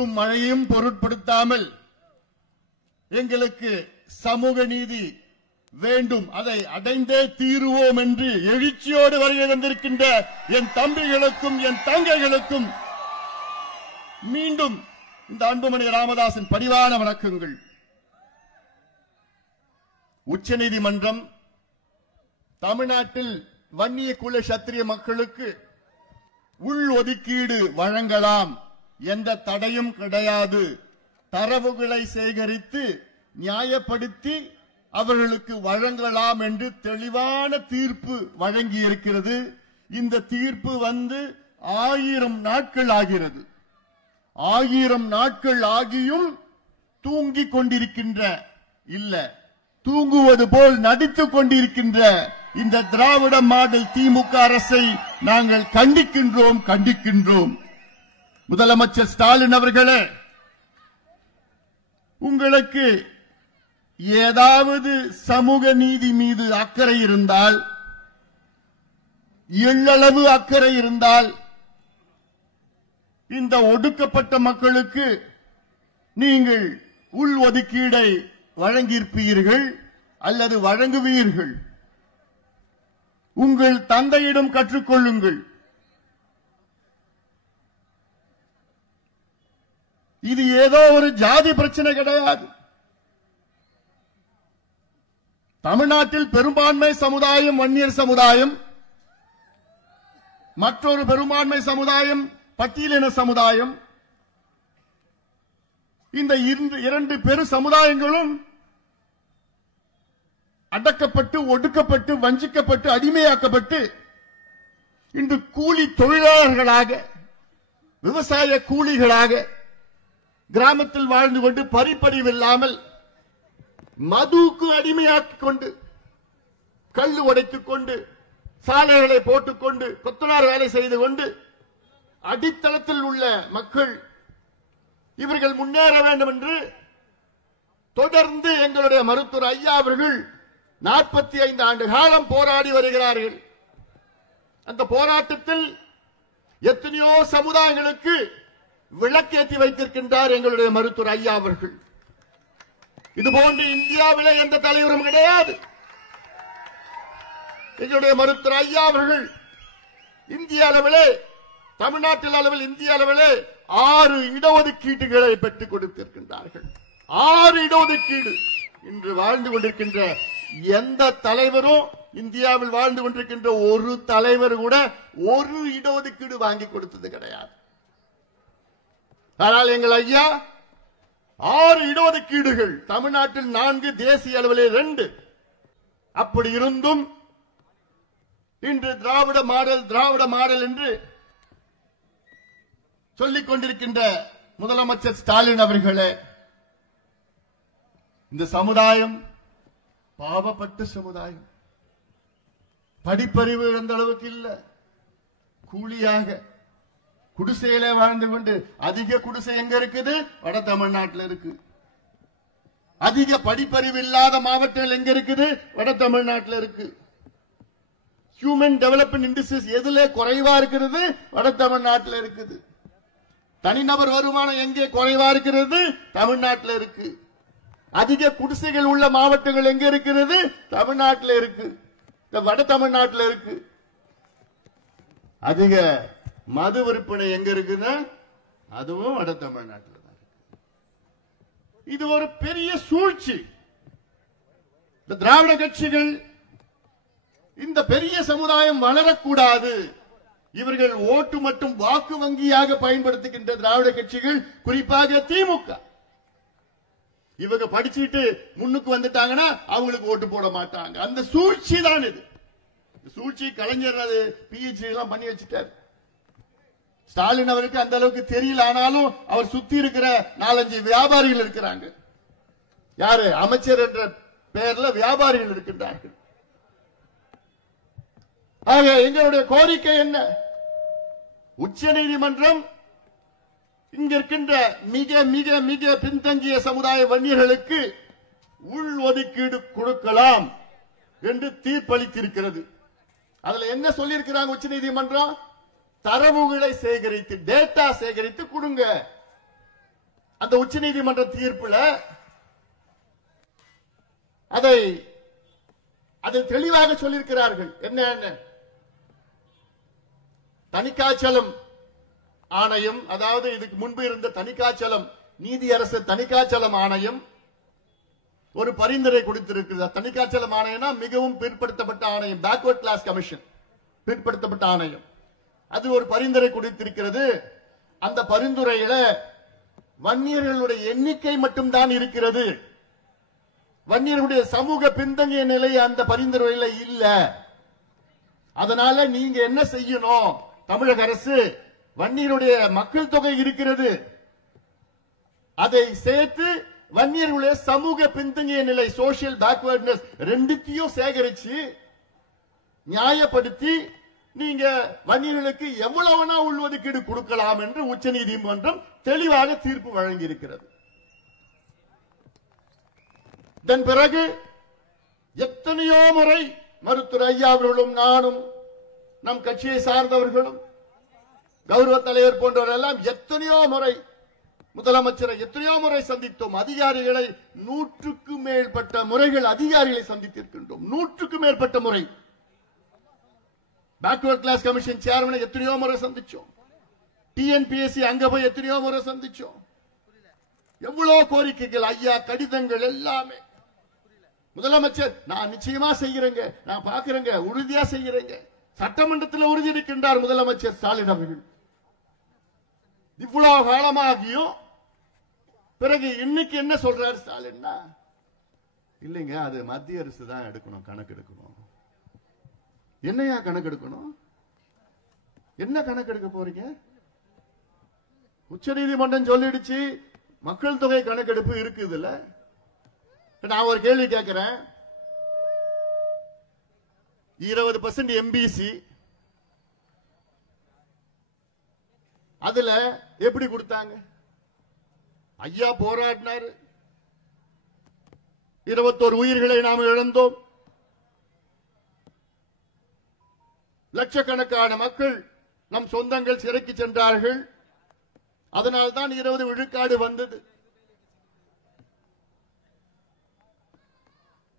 கொட்டும் மழையும் பொருட்படுத்தாமல் எங்களுக்கு சமூக நீதி வேண்டும், அதை அடைந்தே தீருவோம் என்று எழுச்சியோடு வருகை தந்திருக்கின்ற என் தம்பிகளுக்கும் என் தங்கைகளுக்கும் மீண்டும் இந்த அன்புமணி ராமதாசின் பணிவான வணக்கங்கள். உச்சநீதிமன்றம் தமிழ்நாட்டில் வன்னிய குல சத்திரிய மக்களுக்கு உள் ஒதுக்கீடு வழங்கலாம், எந்த தடையும் கிடையாது, தரவுகளை சேகரித்து நியாயப்படுத்தி அவர்களுக்கு வழங்கலாம் என்று தெளிவான தீர்ப்பு வழங்கியிருக்கிறது. இந்த தீர்ப்பு வந்து 1000 நாட்கள் ஆகிறது. 1000 நாட்கள் ஆகியும் தூங்கிக் கொண்டிருக்கின்ற, இல்ல தூங்குவது போல் நடித்துக் கொண்டிருக்கின்ற இந்த திராவிட மாடல் திமுக அரசை நாங்கள் கண்டிக்கின்றோம். முதலமைச்சர் ஸ்டாலின் அவர்களே, உங்களுக்கு ஏதாவது சமூக நீதி மீது அக்கறை இருந்தால், எள்ளளவு அக்கறை இருந்தால், இந்த ஒடுக்கப்பட்ட மக்களுக்கு நீங்கள் உள் ஒதுக்கீடை வழங்கியிருப்பீர்கள் அல்லது வழங்குவீர்கள். உங்கள் தந்தையிடம் கற்றுக்கொள்ளுங்கள். இது ஏதோ ஒரு ஜாதி பிரச்சனை கிடையாது. தமிழ்நாட்டில் பெரும்பான்மை சமுதாயம் வன்னியர் சமுதாயம், மற்றொரு பெரும்பான்மை சமுதாயம் பட்டியலின சமுதாயம். இந்த 2 பெரு சமுதாயங்களும் அடக்கப்பட்டு, ஒடுக்கப்பட்டு, வஞ்சிக்கப்பட்டு, அடிமையாக்கப்பட்டு இன்று கூலி தொழிலாளர்களாக, விவசாய கூலிகளாக கிராமத்தில் வாழ்ந்து கொண்டு பறிப்பறிவில்லாமல் மதுவுக்கு அடிமையாக்கிக் கொண்டு, கல்லு உடைத்துக் கொண்டு, சாலைகளை போட்டுக்கொண்டு, கொத்தனார் வேலை செய்து கொண்டு அடித்தளத்தில் உள்ள மக்கள் இவர்கள் முன்னேற வேண்டும் என்று தொடர்ந்து எங்களுடைய மருத்துவர் ஐயா அவர்கள் 45 ஆண்டு காலம் போராடி வருகிறார்கள். அந்த போராட்டத்தில் எத்தனையோ சமுதாயங்களுக்கு விளக்கேற்றி வைத்திருக்கின்றார் எங்களுடைய மருத்துவர் ஐயா அவர்கள். இதுபோன்று இந்தியாவிலே எந்த தலைவரும் கிடையாது. எங்களுடைய மருத்துவர் ஐயா அவர்கள் இந்திய அளவிலே, தமிழ்நாட்டில் அளவில் இந்திய அளவிலே 6 இடஒதுக்கீட்டுகளை பெற்றுக் கொடுத்திருக்கின்றார்கள். 6 இடஒதுக்கீடு. இன்று வாழ்ந்து கொண்டிருக்கின்ற எந்த தலைவரும், இந்தியாவில் வாழ்ந்து கொண்டிருக்கின்ற ஒரு தலைவர் கூட ஒரு இடஒதுக்கீடு வாங்கி கொடுத்தது கிடையாது. ஆனால் எங்கள் ஐயா 6 இடஒதுக்கீடுகள், தமிழ்நாட்டில் 4, தேசிய அளவிலே 2. அப்படி இருந்தும் இன்று திராவிட மாடல் என்று சொல்லிக் கொண்டிருக்கின்ற முதலமைச்சர் ஸ்டாலின் அவர்களே, இந்த சமுதாயம் பாவப்பட்ட சமுதாயம். படிப்பறிவு எந்த அளவுக்கு இல்ல, கூலியாக குடிசையில வாழ்ந்து கொண்டு, அதிக குடிசை எங்க இருக்குது? வட தமிழ்நாட்டில் இருக்கு. அதிக படிப்பறிவு இல்லாத மாவட்டங்கள் எங்க இருக்குது? வட தமிழ்நாட்டில் இருக்கு. ஹியூமன் டெவலப்மெண்ட் இண்டஸ்ட்ரீஸ் எதுல குறைவா இருக்கிறது? வட தமிழ்நாட்டில் இருக்குது. தனிநபர் வருமானம் எங்கே குறைவா இருக்கிறது? தமிழ்நாட்டில் இருக்கு. அதிக குடிசைகள் உள்ள மாவட்டங்கள் எங்க இருக்கிறது? தமிழ்நாட்டில் இருக்கு, வட தமிழ்நாட்டில் இருக்கு. அதிக மது விற்பனை எங்க இருக்குன்னா அதுவும் வட தமிழ்நாட்டில் தான். இது ஒரு பெரிய சூழ்ச்சி. இந்த திராவிட கட்சிகள் இந்த பெரிய சமுதாயம் வளரக்கூடாது, இவர்கள் ஓட்டு மற்றும் வாக்கு வங்கியாக பயன்படுத்துகின்ற திராவிட கட்சிகள், குறிப்பாக திமுக, இவங்க படிச்சுட்டு முன்னுக்கு வந்துட்டாங்கன்னா அவங்களுக்கு ஓட்டு போட மாட்டாங்க. அந்த சூழ்ச்சி தான் இது. சூழ்ச்சி கலைஞர் PhD எல்லாம் பண்ணி வச்சுட்டார். ஸ்டாலின் அவருக்கு அந்த அளவுக்கு தெரியல. ஆனாலும் அவர் சுத்தி இருக்கிற 4-5 வியாபாரிகள் இருக்கிறாங்க. யாரு? அமைச்சர் என்ற பெயர்ல வியாபாரிகள் இருக்கின்றார்கள். ஆக எங்களுடைய கோரிக்கை என்ன? உச்சநீதிமன்றம் இங்க இருக்கின்ற மிக மிக மிக பின்தங்கிய சமுதாய வன்னியர்களுக்கு உள் ஒதுக்கீடு கொடுக்கலாம் என்று தீர்ப்பளித்திருக்கிறது. அதுல என்ன சொல்லியிருக்கிறாங்க உச்சநீதிமன்றம்? தரவுகளை சேகரித்து, டேட்டா சேகரித்து கொடுங்க. அந்த உச்சநீதிமன்ற தீர்ப்புல அதில் தெளிவாக சொல்லியிருக்கிறார்கள். என்ன தணிக்காச்சலம் ஆணையம், அதாவது இதுக்கு முன்பு இருந்த தணிக்காச்சலம் நீதியரசு தணிக்காச்சலம் ஆணையம் ஒரு பரிந்துரை கொடுத்திருக்கிறது. தணிக்காச்சலம் ஆணையம்னா மிகவும் பிற்படுத்தப்பட்ட ஆணையம், பேக்வர்ட் கிளாஸ் கமிஷன், பிற்படுத்தப்பட்ட ஆணையம். அது ஒரு பரிந்துரை கொடுத்திருக்கிறது. அந்த பரிந்துரையில வன்னியர்களுடைய எண்ணிக்கை மட்டும்தான் இருக்கிறது. வன்னியர்களுடைய சமூக பின்தங்கிய நிலை அந்த பரிந்துரையில இல்ல. அதனால நீங்க என்ன செய்யணும், தமிழக அரசு வன்னியருடைய மக்கள் தொகை இருக்கிறது, அதை சேர்த்து வன்னியர்களுடைய சமூக பின்தங்கிய நிலை, சோசியல் பேக்வர்ட்னஸ் ரெண்டுத்தையும் சேகரிச்சு நியாயப்படுத்தி நீங்க வன்னியர்களுக்கு எவ்வளவுனா உள்ஒதுக்கீடு கொடுக்கலாம் என்று உச்சநீதிமன்றம் தெளிவாக தீர்ப்பு வழங்கி இருக்கிறது. இதன் பிறகு எத்தனையோ முறை மருத்துவர் ஐயா அவர்களும் நானும் நம் கட்சியை சார்ந்தவர்களும் கௌரவ தலைவர் போன்றவர்கள் எல்லாம் எத்தனையோ முறை முதலமைச்சரை எத்தனையோ முறை சந்தித்தோம். அதிகாரிகளை 100க்கும் மேற்பட்ட முறைகள் அதிகாரிகளை சந்தித்திருக்கின்றோம். 100க்கும் மேற்பட்ட முறை. பேக்வர்ட் கிளாஸ் கமிஷன் சேர்மனை எத்தனையோ முறை சந்திச்சோம். டிஎன்பிஎஸ்சி அங்க போய் எத்தனையோ முறை சந்திச்சோம். எவ்வளவு கோரிக்கைகள், ஐயா கடிதங்கள் எல்லாமே. முதலமைச்சர் நான் நிச்சயமா செய்கிறேங்க, நான் பாக்குறேங்க, உறுதியா செய்கிறேங்க. சட்டமன்றத்தில் உறுதியளிக்கின்றார் முதலமைச்சர் ஸ்டாலின் அவர்கள். இவ்வளவு காலமாகியும் பிறகு இன்னைக்கு என்ன சொல்றாரு ஸ்டாலின், இல்லைங்க அது மத்திய அரசு தான் எடுக்கணும், கணக்கு எடுக்கணும். என்னையா கணக்கு எடுக்கணும்? என்ன கணக்கு எடுக்க போறீங்க? உச்சநீதிமன்றம் சொல்லிடுச்சு மக்கள் தொகை கணக்கெடுப்பு இருக்குது இல்ல. நான் ஒரு கேள்வி கேட்கிறேன். 20% எம்பிசி அதுல எப்படி கொடுத்தாங்க? ஐயா போராடினாரு. 21 உயிர்களை நாம் இழந்தோம். லட்சக்கணக்கான மக்கள் நம் சொந்தங்கள் சிறைக்கு சென்றார்கள். அதனால்தான் 20 விழுக்காடு வந்தது.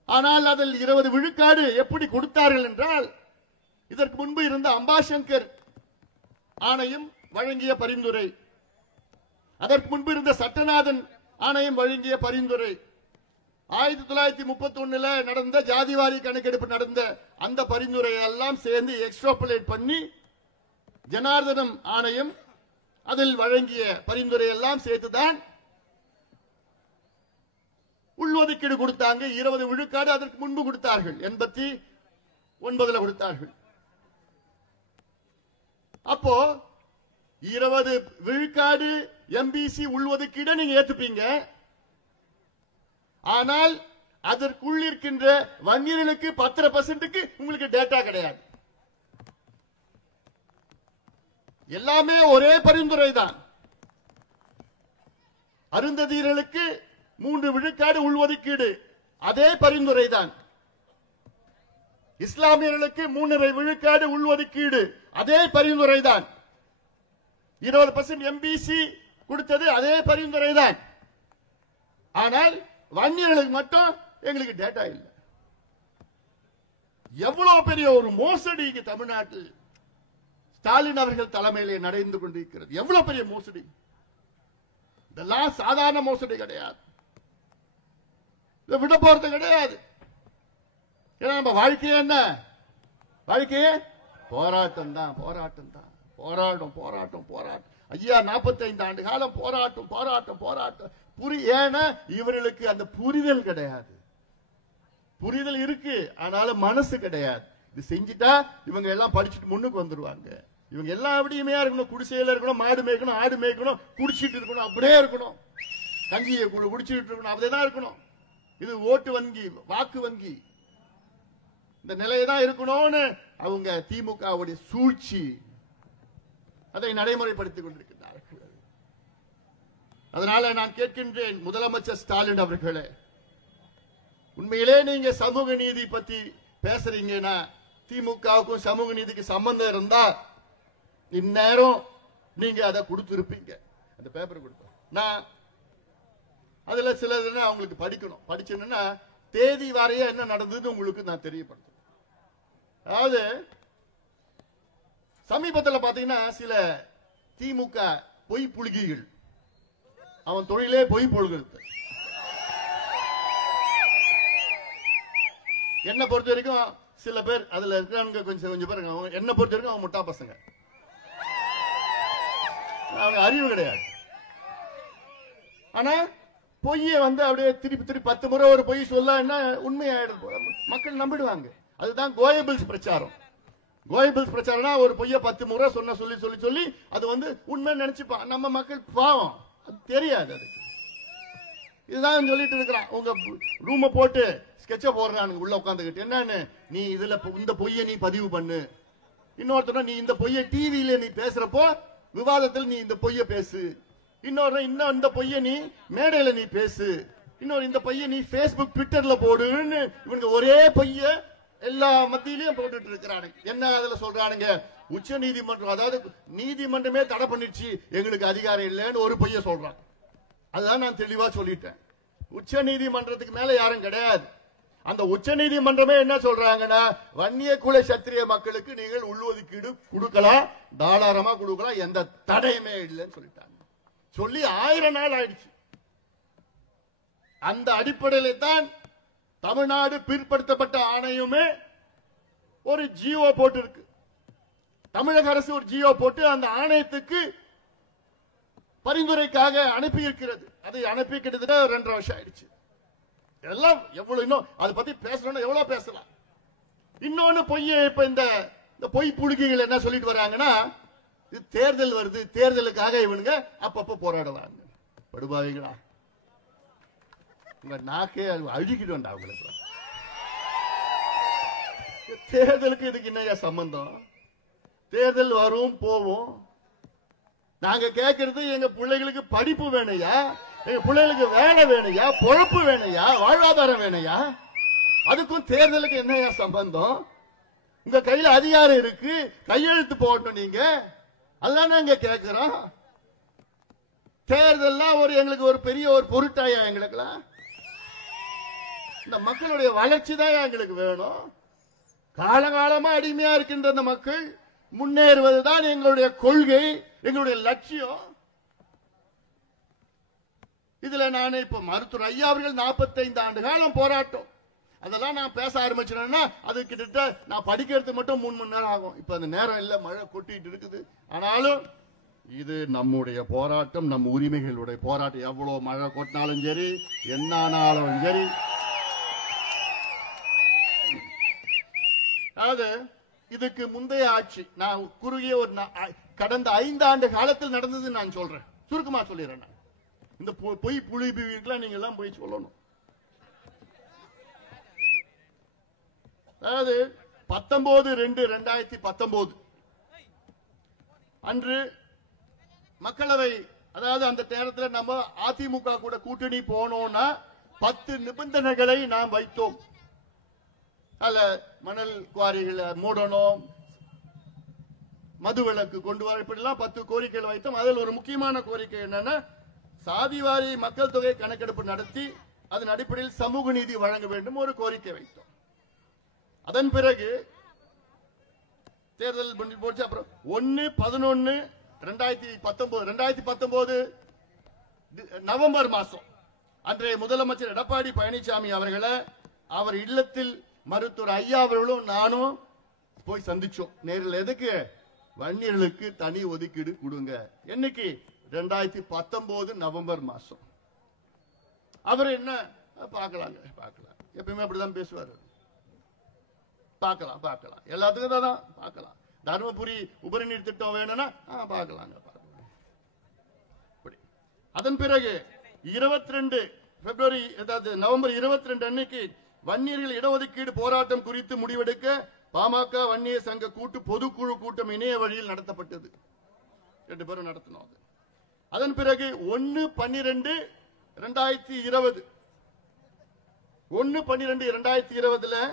ஆனால் அதில் 20 விழுக்காடு எப்படி கொடுத்தார்கள் என்றால், இதற்கு முன்பு இருந்த அம்பாசங்கர் ஆணையம் வழங்கிய பரிந்துரை, அதற்கு முன்பு இருந்த சட்டநாதன் ஆணையம் வழங்கிய பரிந்துரை, 1931 நடந்த ஜாதிவாரி கணக்கெடுப்பு நடந்த அந்த பரிந்துரை எல்லாம் சேர்ந்து எக்ஸ்ட்ராபுலேட் பண்ணி ஜனார்தனம் ஆணையம் அதில் வழங்கிய பரிந்துரை எல்லாம் சேர்த்துதான் உள்ஒதுக்கீடு கொடுத்தாங்க. 20 விழுக்காடு அதற்கு முன்பு கொடுத்தார்கள், 89 கொடுத்தார்கள். அப்போ 20 விழுக்காடு எம்பிசி உள்ஒதுக்கீடு நீங்க ஏத்துப்பீங்க. ஆனால் அதற்குள் இருக்கின்ற வன்னியர்களுக்கு 10% உங்களுக்கு டேட்டா கிடையாது. எல்லாமே ஒரே பரிந்துரை தான். அருந்ததியர்களுக்கு 3 விழுக்காடு உள்ஒதுக்கீடு, அதே பரிந்துரை தான். இஸ்லாமியர்களுக்கு 3.5 விழுக்காடு உள்ஒதுக்கீடு, அதே பரிந்துரை தான். 20% எம்பிசி கொடுத்தது அதே பரிந்துரை தான். ஆனால் வன்னியர்களுக்கு மட்டும் எங்களுக்கு டேட்டா இல்லை. எவ்வளவு பெரிய ஒரு மோசடி இங்கு தமிழ்நாட்டில் ஸ்டாலின் அவர்கள் தலைமையிலே நடந்து கொண்டிருக்கிறது. எவ்வளவு பெரிய மோசடி! இதெல்லாம் சாதாரண மோசடி கிடையாது, விட போறது கிடையாது. ஏன்னா நம்ம வாழ்க்கையே என்ன? வாழ்க்கையே போராட்டம் தான், போராட்டம் தான். போராட்டம் போராட்டம் போராட்டம். ஐயா 45 ஆண்டு காலம் போராட்டம் போராட்டம் போராட்டம். ஏன்னா இவர்களுக்கு அந்த புரிதல் கிடையாது. புரிதல் இருக்கு, ஆனாலும் மனசு கிடையாது. இது செஞ்சுட்டா இவங்க எல்லாம் படிச்சுட்டு முன்னுக்கு வந்துருவாங்க. இவங்க எல்லாம் அப்படியுமே இருக்கணும், குடிசையில இருக்கணும், மாடு மேய்க்கணும், ஆடு மேய்க்கணும், குடிச்சிட்டு இருக்கணும், அப்படியே இருக்கணும், கஞ்சியை குடிச்சிட்டு இருக்கணும், அப்படியேதான் இருக்கணும். இது ஓட்டு வங்கி, வாக்கு வங்கி, இந்த நிலையதான் இருக்கணும்னு அவங்க திமுகவுடைய சூழ்ச்சி அதை நடைமுறைப்படுத்திக் கொண்டிருக்கிறார்கள். அதனால நான் கேட்கின்றேன் முதலமைச்சர் ஸ்டாலின் அவர்களே, உண்மையிலே நீங்க சமூக நீதி பத்தி பேசுறீங்கன்னா, திமுகவுக்கும் சமூக நீதிக்கு சம்பந்தம் இருந்தா இந்நேரம் நீங்க அதை கொடுத்திருப்பீங்க. அந்த பேப்பர் கொடுப்பேன். நான் அதுல சிலதுன்னா அவங்களுக்கு படிக்கணும். படிச்சேன்னா தேதி வாரியா என்ன நடந்ததுன்னு உங்களுக்கு நான் தெரியப்படுத்தும். அதாவது சமீபத்தில் பாத்தீங்கன்னா சில திமுக பொய் புழுகிகள், அவன் தொழிலே பொய் பொழுகிறது. என்ன பொறுத்த வரைக்கும் சில பேர் அதுல இருக்காங்க, கொஞ்சம் பேர் என்ன பொறுத்த வரைக்கும் அவன் முட்டா பசங்க, அவங்க அறிவு கிடையாது. ஆனா பொய்ய அப்படியே திருப்பி 10 முறை ஒரு பொய் சொல்ல என்ன உண்மையாயிடும், மக்கள் நம்பிடுவாங்க. அதுதான் கோயபிள்ஸ் பிரச்சாரம். கோயபிள்ஸ் பிரச்சாரம்னா ஒரு பொய்ய 10 முறை சொல்லி அது உண்மை நினைச்சுப்பான். நம்ம மக்கள் பாவம், அது தெரியாது. அது இதுதான் சொல்லிட்டு இருக்கிறான். உங்க ரூம போட்டு ஸ்கெட்ச போடுறானுங்க உள்ள உட்காந்துக்கிட்டு. என்னன்னு, நீ இதுல இந்த பொய்ய நீ பதிவு பண்ணு. இன்னொருத்தர், நீ இந்த பொய்ய டிவியில நீ பேசுறப்போ விவாதத்தில் நீ இந்த பொய்ய பேசு. இன்னும் இந்த பொய்ய நீ மேடையில நீ பேசு. இன்னொரு இந்த பொய்ய நீ பேஸ்புக் ட்விட்டர்ல போடுன்னு இவனுக்கு ஒரே பொய்ய எல்லா மத்தியிலையும் போட்டுட்டு இருக்கிறானுங்க. என்ன அதுல சொல்றானுங்க, உச்ச நீதிமன்றம், அதாவது நீதிமன்றமே தடை பண்ணிடுச்சு, எங்களுக்கு அதிகாரம் இல்லைன்னு ஒரு பொய்ய சொல்றான். அதுதான் நான் தெளிவா சொல்லிட்டேன். உச்ச நீதிமன்றத்துக்கு மேல யாரும் கிடையாது. அந்த உச்ச நீதிமன்றமே என்ன சொல்றாங்கன்னா, வன்னிய குல சத்திரிய மக்களுக்கு நீங்கள் உள்ஒதுக்கீடு கொடுக்கலாம், தாராளமா கொடுக்கலாம், எந்த தடையுமே இல்லைன்னு சொல்லிட்டாங்க. சொல்லி 1000 நாள் ஆயிடுச்சு. அந்த அடிப்படையில் தான் தமிழ்நாடு பிற்படுத்தப்பட்ட ஆணையமே ஒரு ஜியோ போட்டு இருக்கு. தமிழக அரசு ஒரு ஜியோ போட்டு அந்த ஆணையத்துக்கு பரிந்துரைக்காக அனுப்பி இருக்கிறது. அதை அனுப்பி கிட்டத்தட்ட 2.5 வருஷம் ஆயிடுச்சு. எல்லாம் எவ்வளவு இன்னும் அதை பத்தி பேசணும்னா எவ்வளவு பேசலாம். இன்னொன்னு பொய்ய இப்ப இந்த பொய் புழுகிகள் என்ன சொல்லிட்டு வராங்கன்னா, இது தேர்தல் வருது, தேர்தலுக்காக இவனுங்க அப்பப்ப போராடுவாங்க. படுபாவீங்களா, உங்க நாக்கே அழுகிட்டு வந்தா அவங்களுக்கு. தேர்தலுக்கு இதுக்கு என்ன சம்பந்தம்? தேர்தல் வரும் போவோம். நாங்க கேட்கறது எங்க பிள்ளைகளுக்கு படிப்பு வேணையா, எங்க பிள்ளைகளுக்கு வேலை வேணையா, பொழப்பு வேணையா, வாழ்வாதாரம் வேணையா. அதுக்கும் தேர்தலுக்கு என்ன சம்பந்தம்? உங்க கையில அதிகாரம் இருக்கு, கையெழுத்து போடணும் நீங்க. அதுதான் நாங்க கேட்கிறோம். தேர்தல்லாம் எங்களுக்கு ஒரு பெரிய ஒரு பொருட்டாயா? எங்களுக்குலாம் இந்த மக்களுடைய வளர்ச்சி தான் எங்களுக்கு வேணும். காலகாலமா அடிமையா இருக்கின்ற அந்த மக்கள் முன்னேறுவதுதான் எங்களுடைய கொள்கை, எங்களுடைய லட்சியம். இதுல நான் இப்ப மருத்துவர் ஐயா அவர்கள் 45 ஆண்டு காலம் போராட்டம், அதெல்லாம் நான் பேச ஆரம்பிச்சேன்னா அது கிட்டத்தட்ட நான் படிக்கிறது மட்டும் 3 மணி நேரம் ஆகும். இப்ப அந்த நேரம் இல்ல, மழை கொட்டிட்டு இருக்குது. ஆனாலும் இது நம்முடைய போராட்டம், நம்ம உரிமைகளுடைய போராட்டம். எவ்வளவு மழை கொட்டினாலும் சரி, என்ன ஆனாலும் சரி. அதாவது இதுக்கு முந்தைய ஆட்சி, நான் குறுகிய ஒரு கடந்த 5 ஆண்டு காலத்தில் நடந்தது நான் சொல்றேன், சுருக்கமா சொல்லிடுறேன். இந்த பொய் புலிபிலாம் நீங்க எல்லாம் போய் சொல்லணும். அதாவது 19/2/2019 அன்று மக்களவை, அதாவது அந்த நேரத்தில் நம்ம அதிமுக கூட கூட்டணி போனோம்னா 10 நிபந்தனைகளை நாம் வைத்தோம். அல்ல, மணல் குவாரிகளை மூடணும், மது விலக்கு கொண்டு வர, இப்படிலாம் 10 கோரிக்கைகள் வைத்தோம். அதில் ஒரு முக்கியமான கோரிக்கை என்னன்னா, சாதிவாரி மக்கள் தொகை கணக்கெடுப்பு நடத்தி அதன் அடிப்படையில் சமூக நீதி வழங்க வேண்டும் ஒரு கோரிக்கை வைத்தோம். அதன் பிறகு தேர்தல் போச்சு. அப்புறம் 1/11/2019 நவம்பர் மாசம் அன்றைய முதலமைச்சர் எடப்பாடி பழனிசாமி அவர்களை அவர் இல்லத்தில் மருத்துவர் ஐயா அவர்களும் நானும் போய் சந்திச்சோம் நேரில். எதுக்கு? வன்னியர்களுக்கு தனி ஒதுக்கீடு கொடுங்க. என்னைக்கு? 2019 நவம்பர் மாசம். அவர் என்ன பார்க்கலாம், எப்பயுமே அப்படிதான் பேசுவார். பார்க்கலாம் எல்லாத்துக்கும் தான் பார்க்கலாம். தருமபுரி உபரிநீர் திட்டம் வேணும்னா பார்க்கலாங்க. அதன் பிறகு 22 பிப்ரவரி, அதாவது நவம்பர் 22 அன்னைக்கு வன்னியர்கள் இடஒதுக்கீடு போராட்டம் குறித்து முடிவெடுக்க பாமக வன்னிய சங்க பொதுக்குழு கூட்டம் இணைய வழியில் நடத்தப்பட்டது. 2 பேரும் நடத்தினோம். அதன் பிறகு 1/12/2020 1/12/2020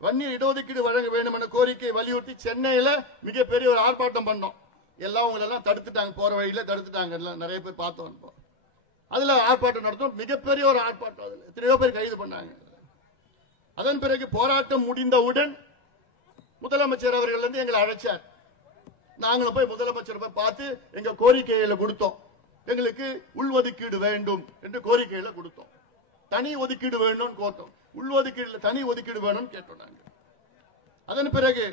வன்னியர் இடஒதுக்கீடு வழங்க வேண்டும் என கோரிக்கை வலியுறுத்தி சென்னையில மிகப்பெரிய ஒரு ஆர்ப்பாட்டம் பண்ணோம். எல்லாம் உங்களெல்லாம் தடுத்துட்டாங்க, போற வழியில தடுத்துட்டாங்க. எல்லாம் நிறைய பேர் பார்த்தோம். அதுல ஆர்ப்பாட்டம் நடத்தும். மிகப்பெரிய ஒரு ஆர்ப்பாட்டம். அதுல எத்தனையோ பேர் கைது பண்ணாங்க. அதன் பிறகு போராட்டம் முடிந்தவுடன் முதலமைச்சர் அவர்கள் எங்களை அழைச்சார். நாங்களும் போய் முதலமைச்சர் பார்த்து எங்க கோரிக்கைகளை கொடுத்தோம். எங்களுக்கு உள்ஒதுக்கீடு வேண்டும் என்று கோரிக்கைகளை கொடுத்தோம். தனி ஒதுக்கீடு வேணும் கோத்தோம். உள்ஒதுக்கீடு தனி ஒதுக்கீடு வேணும் கேட்டோம். அதன் பிறகு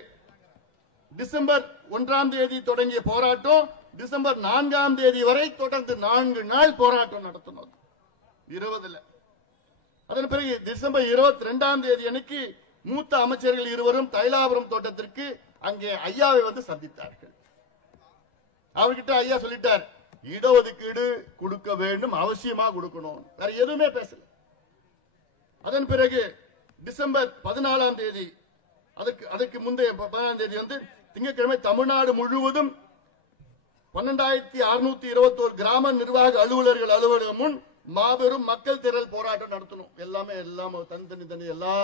டிசம்பர் 1ஆம் தேதி தொடங்கிய போராட்டம் டிசம்பர் 4ஆம் தேதி வரை தொடர்ந்து 4 நாள் போராட்டம் நடத்தினோம் 20. அதன் பிறகு டிசம்பர் 22ஆம் தேதி அன்னைக்கு மூத்த அமைச்சர்கள் இருவரும் தைலாபுரம் தோட்டத்திற்கு அங்கே ஐயாவை சந்தித்தார்கள். அவர்கிட்ட ஐயா சொல்லிட்டார், இடஒதுக்கீடு கொடுக்க வேண்டும், அவசியமா கொடுக்கணும். வேற எதுவுமே பேசல. அதன் பிறகு டிசம்பர் 14ஆம் தேதி அதற்கு முந்தைய 14ஆம் தேதி திங்கட்கிழமை தமிழ்நாடு முழுவதும் 12,621 கிராம நிர்வாக அலுவலர்கள் அலுவலகம் முன் மாபெரும் மக்கள் திரள் போராட்டம் நடத்தணும். எல்லாமே தனி எல்லா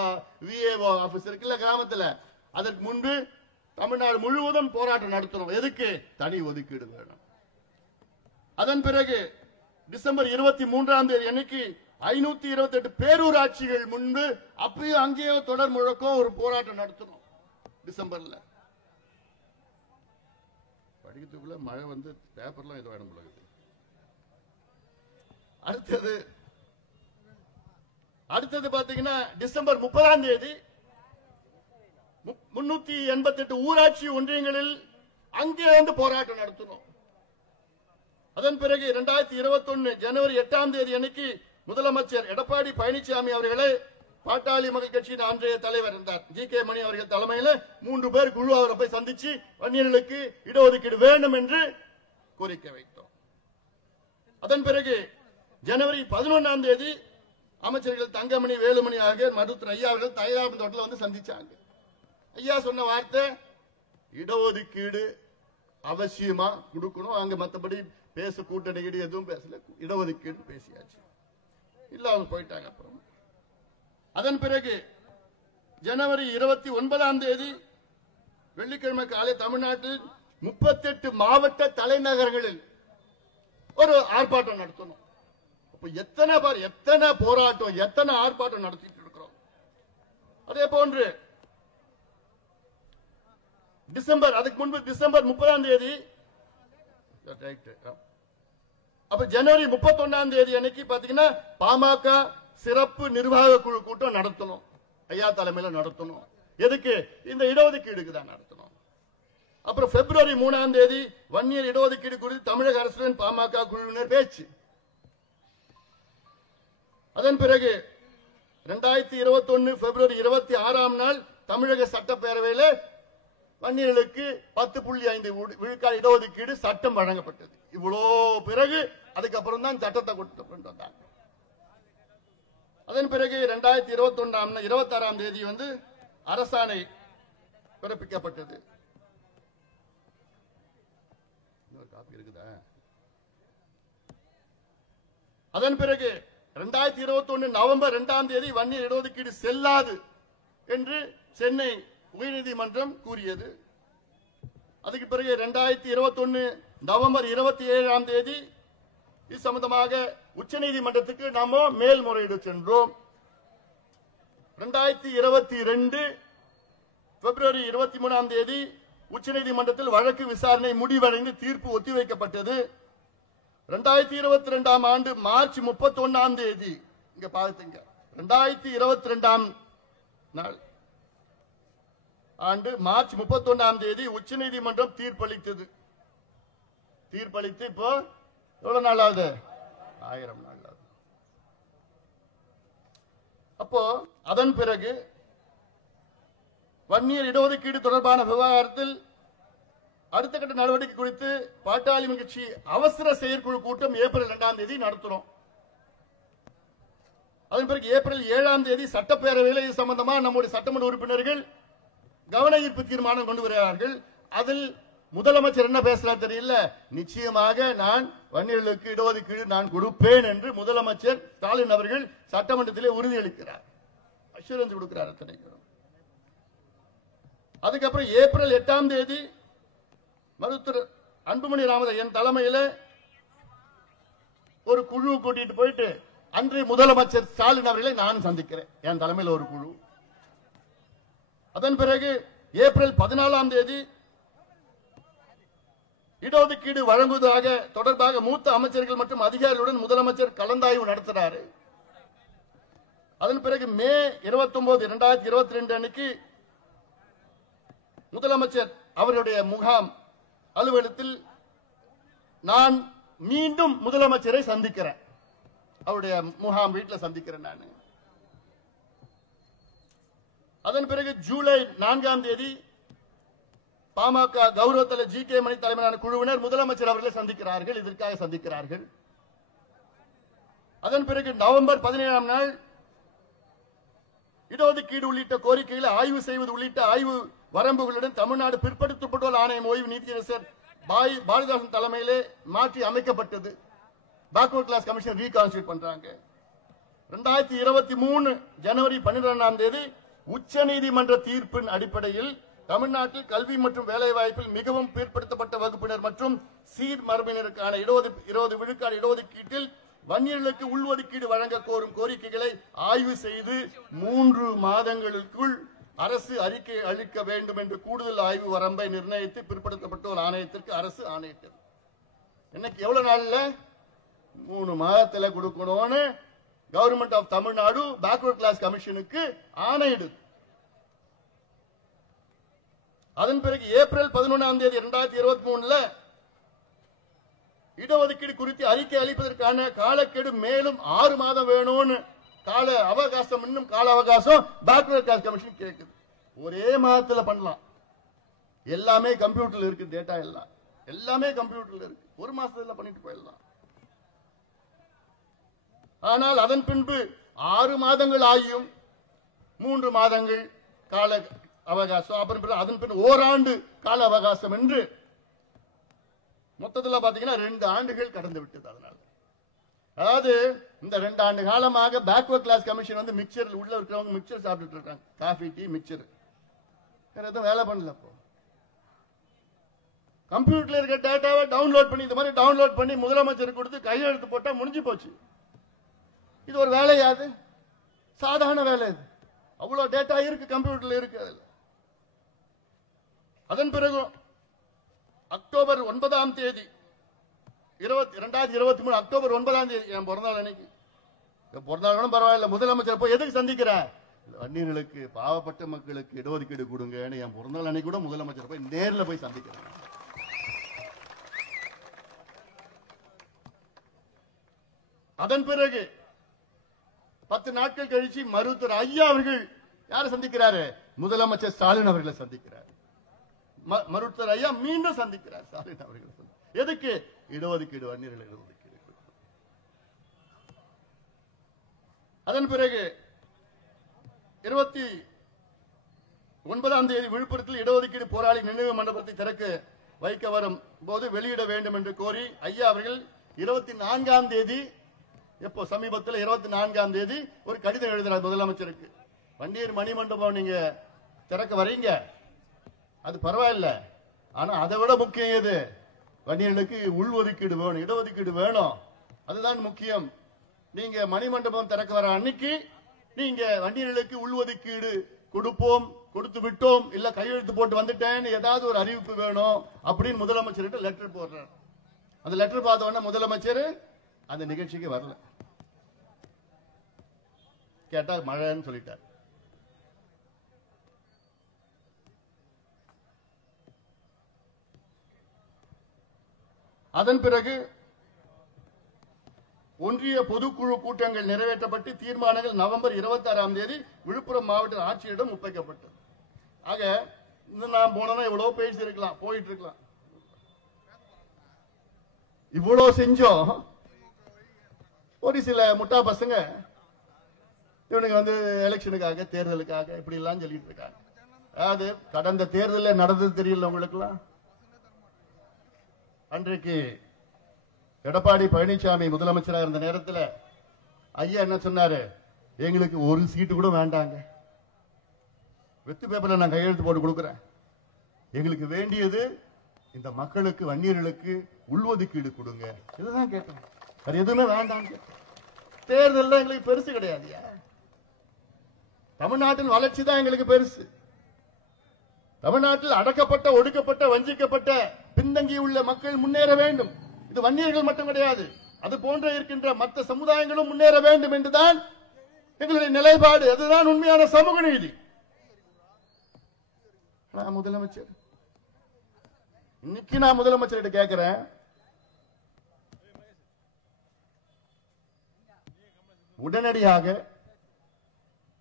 விஏஓ ஆபீஸ் இருக்குல்ல கிராமத்துல, அதற்கு முன்பு தமிழ்நாடு முழுவதும் போராட்டம் நடத்தணும். எதுக்கு? தனி ஒதுக்கீடு வேணும். அதன் பிறகு டிசம்பர் 23ஆம் தேதி அன்னைக்கு 528 பேரூராட்சிகள் முன்பு அப்பயும் அங்கேயோ தொடர் முழக்கம் ஒரு போராட்டம் நடத்தணும். டிசம்பர்ல படிக்கிறதுக்குள்ள மழை பேப்பர்லாம் இது வேணும். அடுத்தது பாத்தீங்கன்னா டிசம்பர் 30ஆம் தேதி 388 ஊராட்சி ஒன்றியங்களில் அங்கே போராட்டம் நடத்தணும். அதன் பிறகு 2021 ஜனவரி 8ஆம் தேதி அன்னைக்கு முதலமைச்சர் எடப்பாடி பழனிசாமி அவர்களை பாட்டாளி மக்கள் கட்சியின் அன்றைய தலைவர் இருந்தார் ஜி.கே. மணி அவர்கள் தலைமையில் 3 பேர் குழு அவரை போய் சந்திச்சு வன்னியர்களுக்கு இடஒதுக்கீடு வேண்டும் என்று கோரிக்கை வைத்தோம். அதன் பிறகு ஜனவரி 11ஆம் தேதி அமைச்சர்கள் தங்கமணி, வேலுமணி ஆகிய மருத்துவர் ஐயா அவர்கள் தைலாபுரம் தோட்டத்தில் சந்திச்சாங்க. ஐயா சொன்ன வார்த்தை, இடஒதுக்கீடு அவசியமா கொடுக்கணும். அங்க மற்றபடி பேச கூட்டணி எதுவும் பேசல, இடஒதுக்கீடு பேசியாச்சு. இல்ல அவங்க போயிட்டாங்க. அப்புறம் அதன் பிறகு ஜனவரி 29ஆம் தேதி வெள்ளிக்கிழமை காலை தமிழ்நாட்டில் 38 மாவட்ட தலைநகரங்களில் ஒரு ஆர்ப்பாட்டம் நடத்தணும். எத்தனை போராட்டம், எத்தனை ஆர்ப்பாட்டம் நடத்திட்டு இருக்கிறோம். அதே போன்று அதுக்கு முன்பு டிசம்பர் 30ஆம் தேதி அப்ப ஜனவரி 31ஆம் தேதி அன்னைக்கு பாத்தீங்கன்னா பாமக சிறப்பு நிர்வாக குழு கூட்டம் நடத்தணும். ஐயா தலைமையில நடத்தணும். எதுக்கு? இந்த இடஒதுக்கீடுக்கு தான் நடத்தணும். அப்புறம் பிப்ரவரி 3ஆம் தேதி வன்னியர் இடஒதுக்கீடு குறித்து தமிழக அரசுடன் பாமக குழுவினர் பேச்சு. அதன் பிறகு 2021 பிப்ரவரி 26ஆம் நாள் தமிழக சட்டப்பேரவையில் வன்னியர்களுக்கு 10.5 விழுக்காடு இடஒதுக்கீடு சட்டம் வழங்கப்பட்டது. இவ்வளோ பிறகு அதுக்கப்புறம் தான் சட்டத்தை கொண்டு வந்தாங்க. அதன் பிறகு 2026ஆம் தேதி அரசாணை பிறப்பிக்கப்பட்டது. அதன் பிறகு 2021 நவம்பர் 2ஆம் தேதி வன்னியர் இடஒதுக்கீடு செல்லாது என்று சென்னை உயர்நீதிமன்றம் கூறியது. அதுக்கு பிறகு 2021 நவம்பர் 27ஆம் தேதி இது சம்பந்தமாக உச்சநீதிமன்றத்துக்கு நாம மேல்முறையீடு சென்றோம். 2022 பிப்ரவரி 23ஆம் தேதி உச்சநீதிமன்றத்தில் வழக்கு விசாரணை முடிவடைந்து தீர்ப்பு ஒத்திவைக்கப்பட்டது. 2022ஆம் ஆண்டு மார்ச் 31ஆம் தேதி இங்க பாத்துங்க 2022ஆம் ஆண்டு மார்ச் 31ஆம் தேதி உச்சநீதிமன்றம் தீர்ப்பளித்தது. தீர்ப்பளித்து இப்போ எவ்வளவு நாள் ஆகுது? 1000 நாள் ஆகுது. அப்போ அதன் பிறகு வன்னியர் இடஒதுக்கீடு தொடர்பான விவகாரத்தில் அடுத்த கட்ட நடவடிக்கை குறித்து பாட்டாளி கட்சி அவசர செயற்குழு கூட்டம் ஏப்ரல் 2ஆம் தேதி நடத்துறோம். அதன் பிறகு ஏப்ரல் 7ஆம் தேதி சட்டப்பேரவையில் இது சம்பந்தமா நம்முடைய சட்டமன்ற உறுப்பினர்கள் கவன ஈர்ப்பு தீர்மானம் கொண்டு வருகிறார்கள். அதில் முதலமைச்சர் என்ன பேசுறார் தெரியல, நிச்சயமாக நான் வன்னியர்களுக்கு இடஒதுக்கீடு நான் கொடுப்பேன் என்று முதலமைச்சர் ஸ்டாலின் அவர்கள் சட்டமன்றத்திலே உறுதியளிக்கிறார், அஷூரன்ஸ் கொடுக்கிறார். அதுக்கப்புறம் ஏப்ரல் 8ஆம் தேதி மருத்துவர் அன்புமணி ராமதாஸ் என் தலைமையில் ஒரு குழு கூட்டிட்டு போயிட்டு அன்றைய முதலமைச்சர் ஸ்டாலின் அவர்களை நான் சந்திக்கிறேன், என் தலைமையில் ஒரு குழு. அதன் பிறகு ஏப்ரல் 14ஆம் தேதி இடஒதுக்கீடு வழங்குவதாக தொடர்பாக மூத்த அமைச்சர்கள் மற்றும் அதிகாரிகளுடன் முதலமைச்சர் கலந்தாய்வு நடத்துறாரு. அதன் பிறகு மே 29, 2022 அன்னைக்கு முதலமைச்சர் அவருடைய முகாம் அலுவலகத்தில் நான் மீண்டும் முதலமைச்சரை சந்திக்கிறேன். அவருடைய முகாம் வீட்டில் சந்திக்கிறேன் நான். அதன் பிறகு ஜூலை 4ஆம் தேதி பாமக கௌரவ தலைவர் ஜி.கே. மணி தலைமையிலான குழுவினர் முதலமைச்சர் அவர்களை சந்திக்கிறார்கள். இதற்காக சந்திக்கிறார்கள். அதன் பிறகு நவம்பர் 17ஆம் நாள் இடஒதுக்கீடு உள்ளிட்ட கோரிக்கைகளை ஆய்வு செய்வது உள்ளிட்ட ஆய்வு வரம்புகளுடன் தமிழ்நாடு பிற்படுத்தப்பட்டோர் ஆணையம் ஓய்வு நீதியரசர் பாரதிதாசன் தலைமையிலே மாற்றி அமைக்கப்பட்டது. பேக்வர்ட் கிளாஸ் கமிஷன் ரீகான்ஸ்டியூட் பண்றாங்க. 2023 ஜனவரி 12ஆம் தேதி உச்ச நீதிமன்ற தீர்ப்பின் அடிப்படையில் தமிழ்நாட்டில் கல்வி மற்றும் வேலை வாய்ப்பில் மிகவும் பிற்படுத்தப்பட்ட வகுப்பினர் மற்றும் சீர்மரபினருக்கான 20 விழுக்காடு இடஒதுக்கீட்டில் வன்னியர்களுக்கு உள்ஒதுக்கீடு வழங்க கோரும் கோரிக்கைகளை ஆய்வு செய்து 3 மாதங்களுக்குள் அரசு அறிக்கை அளிக்க வேண்டும் என்று கூடுதல் ஆய்வு வரம்பை நிர்ணயித்து பிற்படுத்தப்பட்டோர் ஆணையத்திற்கு அரசு ஆணையிட்டது. இன்னைக்கு எவ்வளவு நாள்ல 3 மாதத்தில் கொடுக்கணும்னு government of Tamil Nadu backward class கமிஷனுக்கு ஆணையிடுது. அதன் பிறகு ஏப்ரல் 11ஆம் தேதி 2023 இடஒதுக்கீடு குறித்து அறிக்கை அளிப்பதற்கான காலக்கெடு மேலும் 6 மாதம் வேணும்னு கால அவகாசம், இன்னும் கால அவகாசம் பேக்வர்ட் கிளாஸ் கமிஷன் கேட்குது. ஒரே மாதத்துல பண்ணலாம். எல்லாமே கம்ப்யூட்டர்ல இருக்கு, டேட்டா எல்லாமே கம்ப்யூட்டர்ல இருக்கு. ஒரு மாசத்துல பண்ணிட்டு போயிடலாம். ஆனால் அதன் பின்பு 6 மாதங்கள் ஆகியும் 3 மாதங்கள் கால அவகாசம், அப்புறம் அதன் பின் ஓராண்டு கால அவகாசம் என்று மொத்தத்தில் பாத்தீங்கன்னா 2 ஆண்டுகள் கடந்து விட்டது. அதனால அதாவது இந்த 2 ஆண்டு காலமாக பேக்வர்ட் கிளாஸ் கமிஷன் வந்து மிக்சர் உள்ள இருக்கிறவங்க மிக்சர் சாப்பிட்டு இருக்காங்க. Coffee, tea, mixture. வேற எதுவும் வேலை பண்ணல. இப்போ கம்ப்யூட்டர்ல இருக்க டேட்டாவை டவுன்லோட் பண்ணி இந்த மாதிரி டவுன்லோட் பண்ணி முதலமைச்சர் கொடுத்து கையெழுத்து போட்டா முடிஞ்சு போச்சு. இது ஒரு வேலையாது? சாதாரண வேலை இது. அவ்வளவு டேட்டா இருக்கு, கம்ப்யூட்டர்ல இருக்கு. அதன் பிறகு அக்டோபர் 9ஆம் தேதி 2023 அக்டோபர் 9ஆம் தேதி என் பிறந்தநாள் அன்னைக்கு, பிறந்தநாள் கூட பரவாயில்ல, முதலமைச்சர் போய் எதுக்கு சந்திக்கிறேன்? வன்னியர்களுக்கு, பாவப்பட்ட மக்களுக்கு இடஒதுக்கீடு கொடுங்க. என் பிறந்தநாள் அன்னைக்கு கூட முதலமைச்சர் போய் நேர்ல போய் சந்திக்கிறேன். அதன் பிறகு 10 நாட்கள் கழிச்சு மருத்துவர் ஐயா அவர்கள் யாரை சந்திக்கிறாரு? முதலமைச்சர் ஸ்டாலின் அவர்களை சந்திக்கிறார். மருத்துவர் ஐயா மீண்டும் சந்திக்கிறார் ஸ்டாலின் அவர்கள். எதுக்கு? இடஒதுக்கீடு, வன்னியர்கள் இடஒதுக்கீடு. அதன் பிறகு 29ஆம் தேதி விழுப்புரத்தில் இடஒதுக்கீடு போராளி நினைவு மண்டபத்தை திறக்க வைக்க வரும் போது வெளியிட வேண்டும் என்று கோரி ஐயா அவர்கள் 24ஆம் தேதி, எப்போ சமீபத்தில் 24ஆம் தேதி ஒரு கடிதம் எழுதினார் முதலமைச்சருக்கு. வன்னியர் மணிமண்டபம் நீங்க திறக்க வரீங்க, அது பரவாயில்ல, ஆனா அதை விட முக்கியம் எது? வன்னியர்களுக்கு உள்ஒதுக்கீடு வேணும், இடஒதுக்கீடு வேணும், அதுதான் முக்கியம். நீங்க மணிமண்டபம் திறக்க வர அன்னைக்கு நீங்க வன்னியர்களுக்கு உள்ஒதுக்கீடு கொடுப்போம், கொடுத்து விட்டோம், இல்ல கையெழுத்து போட்டு வந்துட்டேன்னு ஏதாவது ஒரு அறிவிப்பு வேணும் அப்படின்னு முதலமைச்சர்கிட்ட லெட்டர் போடுறார். அந்த லெட்டர் பார்த்த உடனே முதலமைச்சர் அந்த நிகழ்ச்சிக்கு வரல. கேட்டா மழைன்னு சொல்லிட்டார். அதன் பிறகு ஒன்றிய பொதுக்குழு கூட்டங்கள் நிறைவேற்றப்பட்டு தீர்மானங்கள் நவம்பர் 26ஆம் தேதி விழுப்புரம் மாவட்ட ஆட்சியரிடம் ஒப்படைக்கப்பட்டது. ஆக நான் போனா எவ்வளவு பேசி இருக்கலாம், போயிட்டு இருக்கலாம். இவ்வளவு செஞ்சோம். ஒரு சில முட்டா பசங்க இவனுக்கு வந்து எலெக்ஷனுக்காக, தேர்தலுக்காக இப்படி எல்லாம் சொல்லிட்டு இருக்காங்க. அதாவது கடந்த தேர்தலில் நடந்தது தெரியல உங்களுக்கு எல்லாம். அன்றைக்கு எடப்பாடி பழனிசாமி முதலமைச்சராக இருந்த நேரத்தில் ஐயா என்ன சொன்னாரு? எங்களுக்கு ஒரு சீட்டு கூட வேண்டாங்க, வெத்து பேப்பர்ல நான் கையெழுத்து போட்டு கொடுக்கிறேன், எங்களுக்கு வேண்டியது இந்த மக்களுக்கு, வன்னியர்களுக்கு உள்ஒதுக்கீடு கொடுங்க. இதுதான் கேட்டேன். அது எதுவுமே வேண்டாம். தேர்தல் எங்களுக்கு பெருசு கிடையாதுயா. தமிழ்நாட்டின் வளர்ச்சி தான் எங்களுக்கு பெருசு. தமிழ்நாட்டில் அடக்கப்பட்ட, ஒடுக்கப்பட்ட, வஞ்சிக்கப்பட்ட, பின்தங்கியுள்ள மக்கள் முன்னேற வேண்டும். இது வன்னியர்கள் மட்டும் கிடையாது, அது போன்ற இருக்கின்ற மற்ற சமுதாயங்களும் முன்னேற வேண்டும் என்றுதான் எங்களுடைய நிலைப்பாடு. அதுதான் உண்மையான சமூக நீதி. முதலமைச்சர் இன்னைக்கு நான் முதலமைச்சர்கிட்ட கேட்கிறேன், உடனடியாக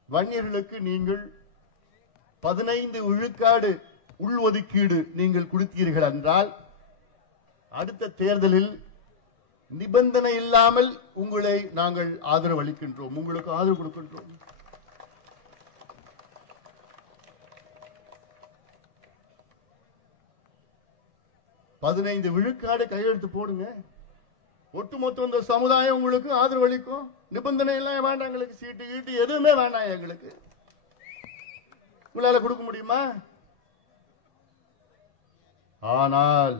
வன்னியர்களுக்கு நீங்கள் 15 விழுக்காடு உள்ஒதுக்கீடு நீங்கள் கொடுத்தீர்கள் என்றால் அடுத்த தேர்தலில் நிபந்தனை இல்லாமல் உங்களை நாங்கள் ஆதரவு அளிக்கின்றோம், உங்களுக்கு ஆதரவு கொடுக்கின்றோம். பதினைந்து விழுக்காடு கையெழுத்து போடுங்க, ஒட்டுமொத்த இந்த சமுதாயம் உங்களுக்கு ஆதரவு அளிக்கும். நிபந்தனை எல்லாம் வேண்டாம், எங்களுக்கு சீட்டு கீட்டு எதுவுமே வேண்டாம். எங்களுக்கு உங்களால கொடுக்க முடியுமா? ஆனால்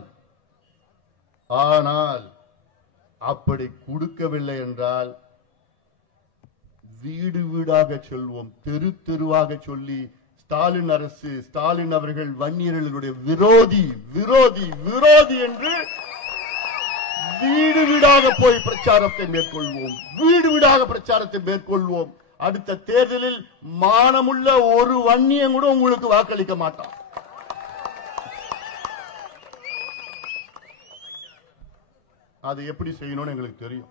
அப்படி கொடுக்கவில்லை என்றால் வீடு வீடாக சொல்வோம், தெரு தெருவாக சொல்லி ஸ்டாலின் அரசு, ஸ்டாலின் அவர்கள் வன்னியர்களுடைய விரோதி விரோதி விரோதி என்று வீடு வீடாக போய் பிரச்சாரத்தை மேற்கொள்வோம், வீடு வீடாக பிரச்சாரத்தை மேற்கொள்வோம். அடுத்த தேர்தலில் மானமுள்ள ஒரு வன்னியம் கூட உங்களுக்கு வாக்களிக்க மாட்டான். அது எப்படி செய்யணும்னு எங்களுக்கு தெரியும்.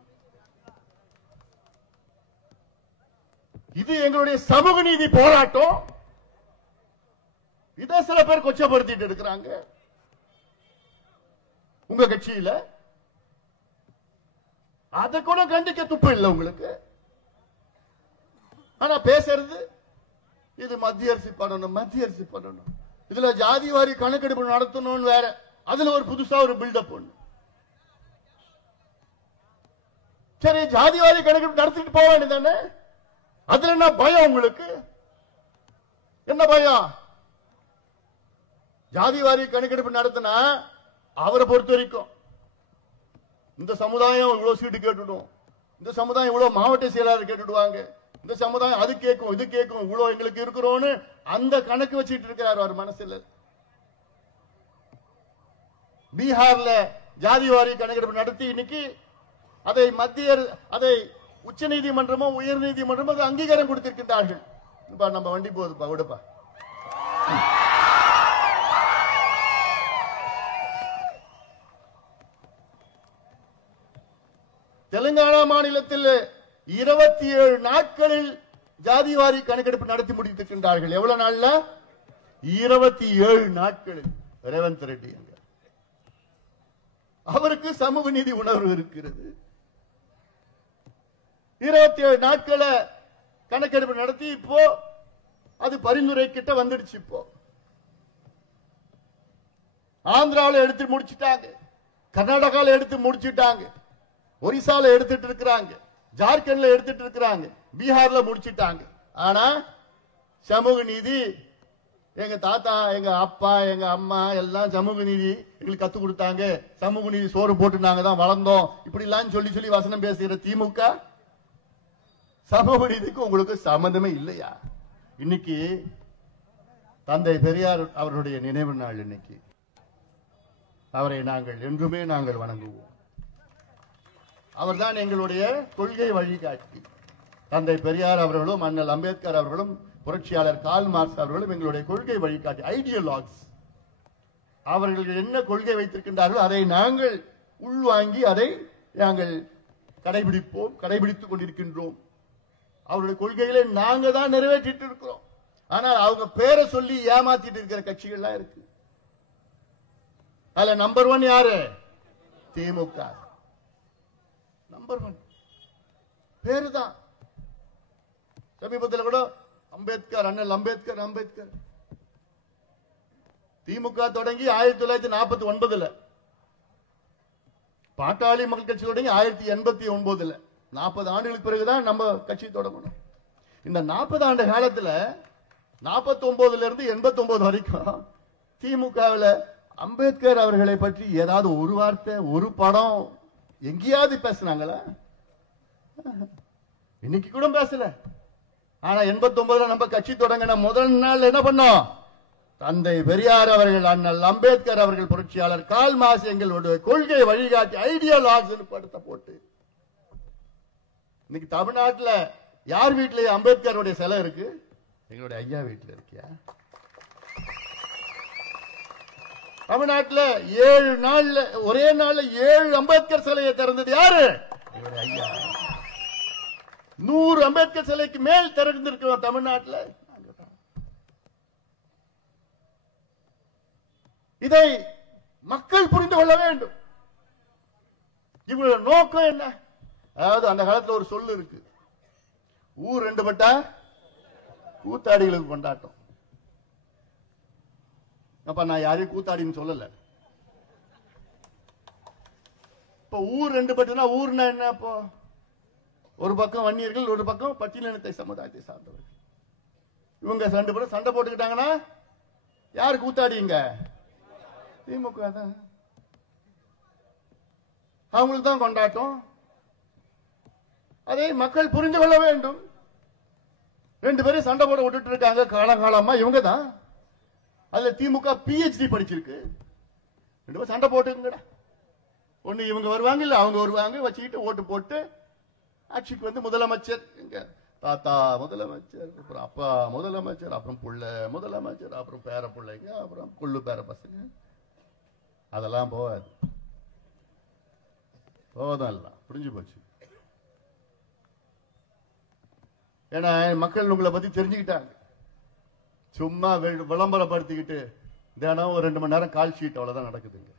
இது எங்களுடைய சமூக நீதி போராட்டம். இதை சில பேர் கொச்சப்படுத்திட்டு இருக்கிறாங்க உங்க கட்சியில. அதை கூட கண்டிக்க துப்பு இல்லை உங்களுக்கு. ஆனா பேசுறது இது மத்திய அரசு பண்ணணும், மத்திய அரசு பண்ணணும், இதுல ஜாதி வாரி கணக்கெடுப்பு நடத்தணும்னு வேற, அதுல ஒரு புதுசா ஒரு பில்டப் ஒண்ணு. சரி, ஜாதி வாரி கணக்கெடுப்பு நடத்திட்டு போக வேண்டியதானே? அதுல என்ன பயம் உங்களுக்கு? என்ன பயம்? ஜாதி வாரி கணக்கெடுப்பு நடத்தினா அவரை பொறுத்த வரைக்கும் இந்த சமுதாயம் இவ்வளவு சீட்டு கேட்டுடும், இந்த சமுதாயம் இவ்வளவு மாவட்ட செயலாளர் கேட்டுடுவாங்க, இந்த சமுதாயம் அது கேட்கும் இது கேட்கும், இவ்வளவு எங்களுக்கு இருக்கிறோன்னு அந்த கணக்கு வச்சுட்டு இருக்கிறார் அவர் மனசுல. பீகார்ல ஜாதி வாரி கணக்கெடுப்பு நடத்தி இன்னைக்கு அதை உச்ச நீதிமன்றமோ உயர் நீதிமன்றமோ அங்கீகாரம் கொடுத்திருக்கின்றார்கள். நம்ம வண்டி போகுதுப்பா, விடுப்பா. தெலுங்கானா மாநிலத்தில் 27 நாட்களில் ஜாதிவாரி கணக்கெடுப்பு நடத்தி முடித்திருக்கின்றார்கள். எவ்வளவு நாள்ல? 27 நாட்களில். ரேவந்த் ரெட்டி அவருக்கு சமூக நீதி உணர்வு இருக்கிறது. 27 நாட்களை கணக்கெடுப்பு நடத்தி இப்போ அது பரிந்துரை கிட்ட வந்துடுச்சு. இப்போ ஆந்திராவில் எடுத்து முடிச்சுட்டாங்க, கர்நாடகாவில் எடுத்து முடிச்சுட்டாங்க, ஒரிசால எடுத்துட்டு இருக்கிறாங்க, ஜார்க்கண்ட்ல எடுத்துட்டு இருக்கிறாங்க, பீகார்ல முடிச்சிட்டாங்க. ஆனா சமூக நீதி எங்க தாத்தா, எங்க அப்பா, எங்க அம்மா எல்லாம் சமூக நீதி எங்களுக்கு கத்து கொடுத்தாங்க, சமூக நீதி சோறு போட்டு நாங்க தான் வளர்ந்தோம், இப்படி எல்லாம் சொல்லி வசனம் பேசுகிற திமுக சமூக நீதிக்கு உங்களுக்கு சம்பந்தமே இல்லையா? இன்னைக்கு தந்தை பெரியார் அவருடைய நினைவு நாள். இன்னைக்கு அவரை நாங்கள் என்றுமே நாங்கள் வணங்குவோம். அவர்தான் எங்களுடைய கொள்கை வழிகாட்டி. தந்தை பெரியார் அவர்களும் அண்ணல் அம்பேத்கர் அவர்களும் புரட்சியாளர் கார்ல் மார்க்ஸ் அவர்களும் எங்களுடைய கொள்கை வழிகாட்டி, ஐடியாலஜிஸ். அவர்கள் என்ன கொள்கை வைத்திருக்கின்றார்கள் அதை நாங்கள் உள்வாங்கி அதை நாங்கள் கடைபிடிப்போம், கடைபிடித்துக் கொண்டிருக்கின்றோம். அவருடைய கொள்கைகளை நாங்க தான் நிறைவேற்றிட்டு இருக்கிறோம். ஆனால் அவங்க பேரை சொல்லி ஏமாத்திட்டு இருக்கிற கட்சிகள்லாம் இருக்கு. அதுல நம்பர் 1 யாரு? திமுக. நம்பர் 1 பேரு தான். சமீபத்தில் கூட அம்பேத்கர், அண்ணல் அம்பேத்கர் திமுக தொடங்கி 1949, பாட்டாளி மக்கள் கட்சி தொடங்கி 1989, 40 ஆண்டுகளுக்கு பிறகுதான் நம்ம கட்சி தொடங்கணும். இந்த 40 ஆண்டு காலத்துல 49 இருந்து 89 வரைக்கும் திமுகவில் அம்பேத்கர் அவர்களை பற்றி ஏதாவது ஒரு வார்த்தை, ஒரு படம் எங்கேயாவது பேசினாங்களா? இன்னைக்கு கூட பேசல. ஆனா 89 நம்ம கட்சி தொடங்கின முதல் நாள் என்ன பண்ணோம்? தந்தை பெரியார் அவர்கள், அண்ணல் அம்பேத்கர் அவர்கள், புரட்சியாளர் கால் மார்க்ஸ் எங்களுடைய கொள்கை வழிகாட்டி ஐடியாலஜி படத்தை போட்டு இன்னைக்கு தமிழ்நாட்டில் யார் வீட்டிலேயே அம்பேத்கருடைய சிலை இருக்கு? எங்களுடைய ஐயா வீட்டில் இருக்கியா? தமிழ்நாட்டில் 7 நாள்ல ஒரே நாள்ல 7 அம்பேத்கர் சிலையை திறந்தது யாரு? எங்களுடைய ஐயா. 100 அம்பேத்கர் சிலைக்கு மேல் திறந்திருக்கிறோம் தமிழ்நாட்டில். இதை மக்கள் புரிந்து கொள்ள வேண்டும். இவங்களோட நோக்கம் என்ன? அதாவது அந்த காலத்தில் ஒரு சொல்லு இருக்கு, ஊர் ரெண்டு பட்டா கூத்தாடிகளுக்கு கொண்டாட்டம். அப்ப நான் யாரையும் கூத்தாடின்னு சொல்லல. இப்ப ஊர் ரெண்டு பட்டுனா ஊர்னா என்ன? அப்போ ஒரு பக்கம் வன்னியர்கள், ஒரு பக்கம் பட்டியலினத்தை சமுதாயத்தை சார்ந்தவர்கள். இவங்க சண்டை போட்டுக்கிட்டாங்கன்னா யாரு கூத்தாடிங்க? திமுக தான். அவங்களுக்கு தான் கொண்டாட்டம். அதை மக்கள் புரிந்து கொள்ள வேண்டும். 2 பேரும் சண்டை போட விட்டுட்டு இருக்காங்க காலகாலமா. இவங்க தான். அதுல திமுக PhD படிச்சிருக்கு. 2 பேரும் சண்டை போட்டுங்கடா. ஒண்ணு இவங்க வருவாங்க, இல்ல அவங்க வருவாங்க. வச்சுக்கிட்டு ஓட்டு போட்டு ஆட்சிக்கு வந்து முதலமைச்சர், எங்க தாத்தா முதலமைச்சர், அப்புறம் அப்பா முதலமைச்சர், அப்புறம் புள்ள முதலமைச்சர், அப்புறம் பேர பிள்ளைங்க, அப்புறம் புள்ளு பேர பசங்க. அதெல்லாம் போகாது. போவதெல்லாம் புரிஞ்சு போச்சு. ஏன்னா மக்கள் உங்களை பத்தி தெரிஞ்சுக்கிட்டாங்க. சும்மா விளம்பரப்படுத்திக்கிட்டு தினம் ஒரு 2 மணி நேரம் கால் ஷீட் அவ்வளவுதான் நடக்குதுங்க.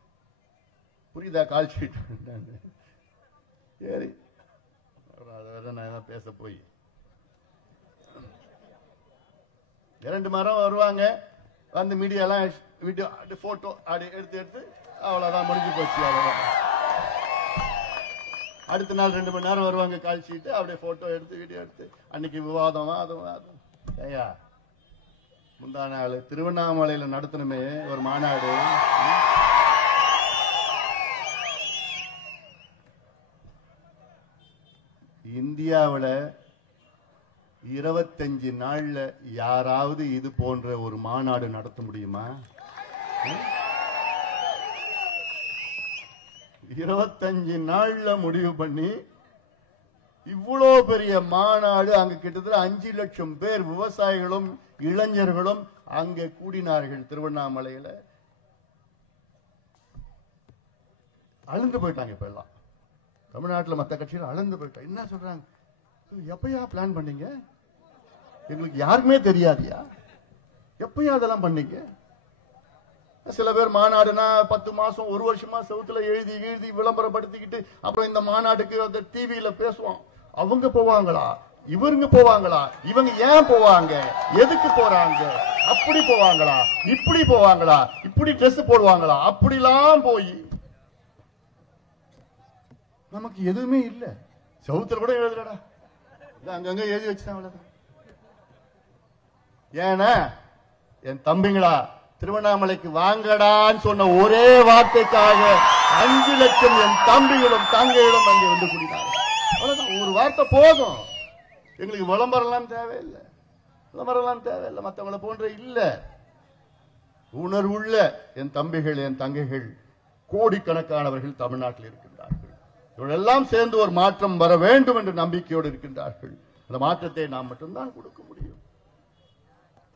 புரியுதா? Call sheet. சரி, நான் பேச போய் 2 மரம் வருவாங்க, வந்து மீடியாலாம் வீடியோ போட்டோ எடுத்து அவ்வளவுதான், முடிஞ்சு போச்சு. அவ்வளவுதான். அடுத்த நாள் 2 மணி நேரம் வருவாங்க, கால் ஷீட், அப்படியே போட்டோ எடுத்து வீடியோ எடுத்து அன்னைக்கு விவாதம். ஐயா, முந்தா நாள் திருவண்ணாமலையில நடத்தணுமே ஒரு மாநாடு. இந்தியாவில் 25 நாள்ல யாராவது இது போன்ற ஒரு மாநாடு நடத்த முடியுமா? 25 நாள்ல முடிவு பண்ணி இவ்வளோ பெரிய மாநாடு. அங்க கிட்டத்தட்ட 5 லட்சம் பேர் விவசாயிகளும் இளைஞர்களும் அங்கே கூடினார்கள். திருவண்ணாமலையில அழுந்து போயிட்டாங்க. இப்ப எல்லாம் தமிழ்நாட்டில் மற்ற கட்சிகள் அழுந்து போயிட்டாங்க. என்ன சொல்றாங்க? எப்பயா பிளான் பண்ணீங்க? எங்களுக்கு யாருக்குமே தெரியாதியா? எப்பயா அதெல்லாம் பண்ணீங்க? சில பேர் மாநாடுனா 10 மாசம் 1 வருஷமா செவுத்துல எழுதி விளம்பரப்படுத்திக்கிட்டு அப்புறம் இந்த மாநாட்டுக்கு அந்த டிவியில பேசுவோம். அவங்க போவாங்களா? இவங்க போவாங்களா? இவங்க ஏன் போவாங்க? எதுக்கு போறாங்க? அப்படி போவாங்களா? இப்படி போவாங்களா? இப்படி ட்ரெஸ் போடுவாங்களா? அப்படிலாம் போய் நமக்கு எதுவுமே இல்ல. செவுத்துல கூட எழுதுறடா, அங்கங்க எழுதி வச்சுட்டாங்க. ஏன்னா என் தம்பிங்களா, திருவண்ணாமலைக்கு வாங்கடான்னு சொன்ன ஒரே வார்த்தைக்காக 5 லட்சம் என் தம்பிகளும் தங்கைகளும் அங்கே வந்து கூடினாங்க. ஒரு வார்த்தை போதும். எங்களுக்கு விளம்பரம் தேவையில்லை, மற்றவங்களை போன்ற இல்ல. உணர்வுள்ள என் தம்பிகள் என் தங்கைகள் கோடிக்கணக்கானவர்கள் தமிழ்நாட்டில் இருக்கின்றார்கள். இவரெல்லாம் சேர்ந்து ஒரு மாற்றம் வர வேண்டும் என்ற நம்பிக்கையோடு இருக்கின்றார்கள். அந்த மாற்றத்தை நாம் மட்டும்தான் கொடுக்க முடியும்.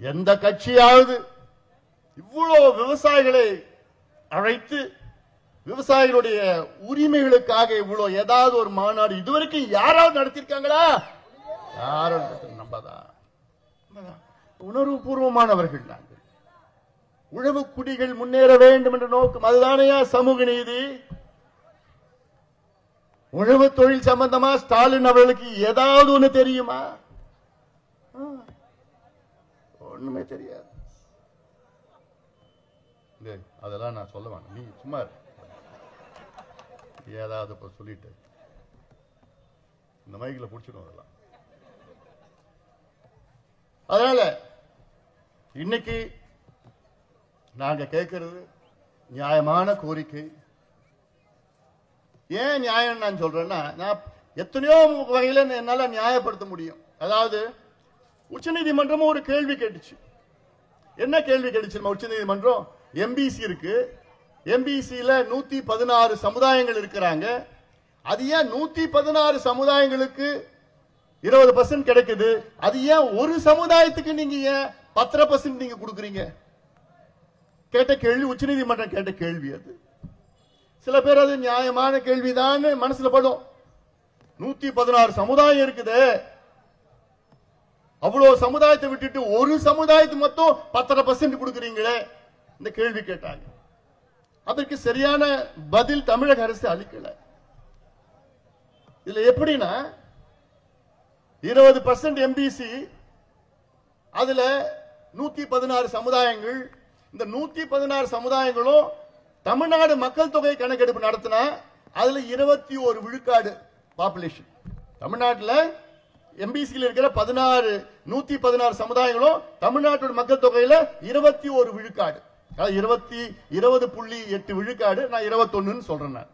எந்த கட்சியாவது இவ்வளவு விவசாயிகளை அழைத்து விவசாயிகளுடைய உரிமைகளுக்காக இவ்வளவு ஏதாவது ஒரு மாநாடு இதுவரைக்கும் யாராவது நடத்திருக்காங்களா? யாரும் நம்பதான். உணர்வு பூர்வமானவர்கள் நாங்கள். உழவு குடிகள் முன்னேற வேண்டும் என்ற நோக்கம் அதுதானையா சமூக நீதி. உழவு தொழில் சம்பந்தமா ஸ்டாலின் அவர்களுக்கு ஏதாவது ஒண்ணு தெரியுமா? ஒண்ணுமே தெரியாது. அதெல்லாம் நான் சொல்ல வேண்டாம், நீ சும்மா ஏதாவது சொல்லிட்டு இந்த மைக்ல புடிச்சிடும் அதெல்லாம். அதனால இன்னைக்கு நாங்க கேட்கிறது நியாயமான கோரிக்கை. ஏன் நியாயம் நான் சொல்றேன்னா, நான் எத்தனையோ வகையில என்னால நியாயப்படுத்த முடியும். அதாவது உச்சநீதிமன்றமும் ஒரு கேள்வி கேட்டுச்சு. என்ன கேள்வி கேட்டுச்சு உச்சநீதிமன்றம்? எம்பிசி இருக்கு, எம்பிசியில 116 சமுதாயங்கள் இருக்கிறாங்க. அது ஏன் 116 சமுதாயங்களுக்கு 20% கிடைக்குது? அது ஏன் ஒரு சமுதாயத்துக்கு நீங்க ஏன் 10% நீங்க கொடுக்குறீங்க? கேட்ட கேள்வி, உச்சநீதிமன்றம் கேட்ட கேள்வி. அது சில பேர் அது நியாயமான கேள்விதான் மனசுல படும். 116 சமுதாயம் இருக்குது, அவ்வளவு சமுதாயத்தை விட்டுட்டு ஒரு சமுதாயத்துக்கு மட்டும் 10% கொடுக்குறீங்களே, இந்த கேள்வி கேட்டாங்க. அதற்கு சரியான பதில் தமிழக அரசு அளிக்கல. இதுல எப்படின்னா, 20% எம்பிசி, அதுல 116 சமுதாயங்கள். இந்த 116 சமுதாயங்களும் தமிழ்நாடு மக்கள் தொகை கணக்கெடுப்பு நடத்தினா அதுல 21 விழுக்காடு பாப்புலேஷன். தமிழ்நாட்டில் எம்பிசியில் இருக்கிற 116 சமுதாயங்களும் தமிழ்நாட்டோட மக்கள் தொகையில 21 விழுக்காடு, 20.8 விழுக்காடு. நான் 21 சொல்றேன்.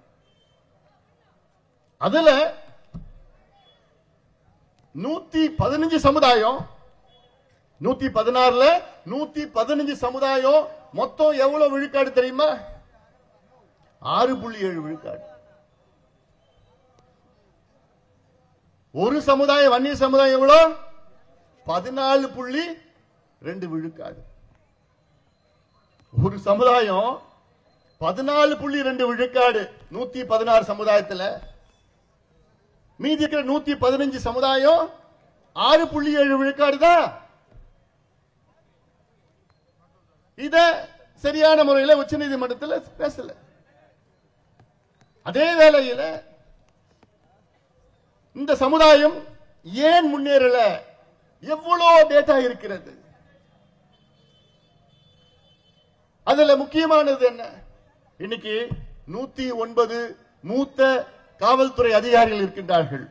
அதுல 115 சமுதாயம், 116ல 115 சமுதாயம் மொத்தம் எவ்வளவு விழுக்காடு தெரியுமா? 6.7 விழுக்காடு. ஒரு சமுதாயம், வன்னிய சமுதாயம் எவ்வளவு? 14.2 விழுக்காடு. ஒரு சமுதாயம் 14.2 விழுக்காடு 116 சமுதாயத்தில். மீதி இருக்கிற 115 சமுதாயம் 6.7 விழுக்காடு தான். இத சரியான முறையில் உச்சநீதிமன்றத்தில் பேசல. அதே வேளையில் இந்த சமுதாயம் ஏன் முன்னேறல? எவ்வளவு டேட்டா இருக்கிறது. அதுல முக்கியமானது என்ன? இன்னைக்கு 109 மூத்த காவல்துறை அதிகாரிகள் இருக்கின்றார்கள்.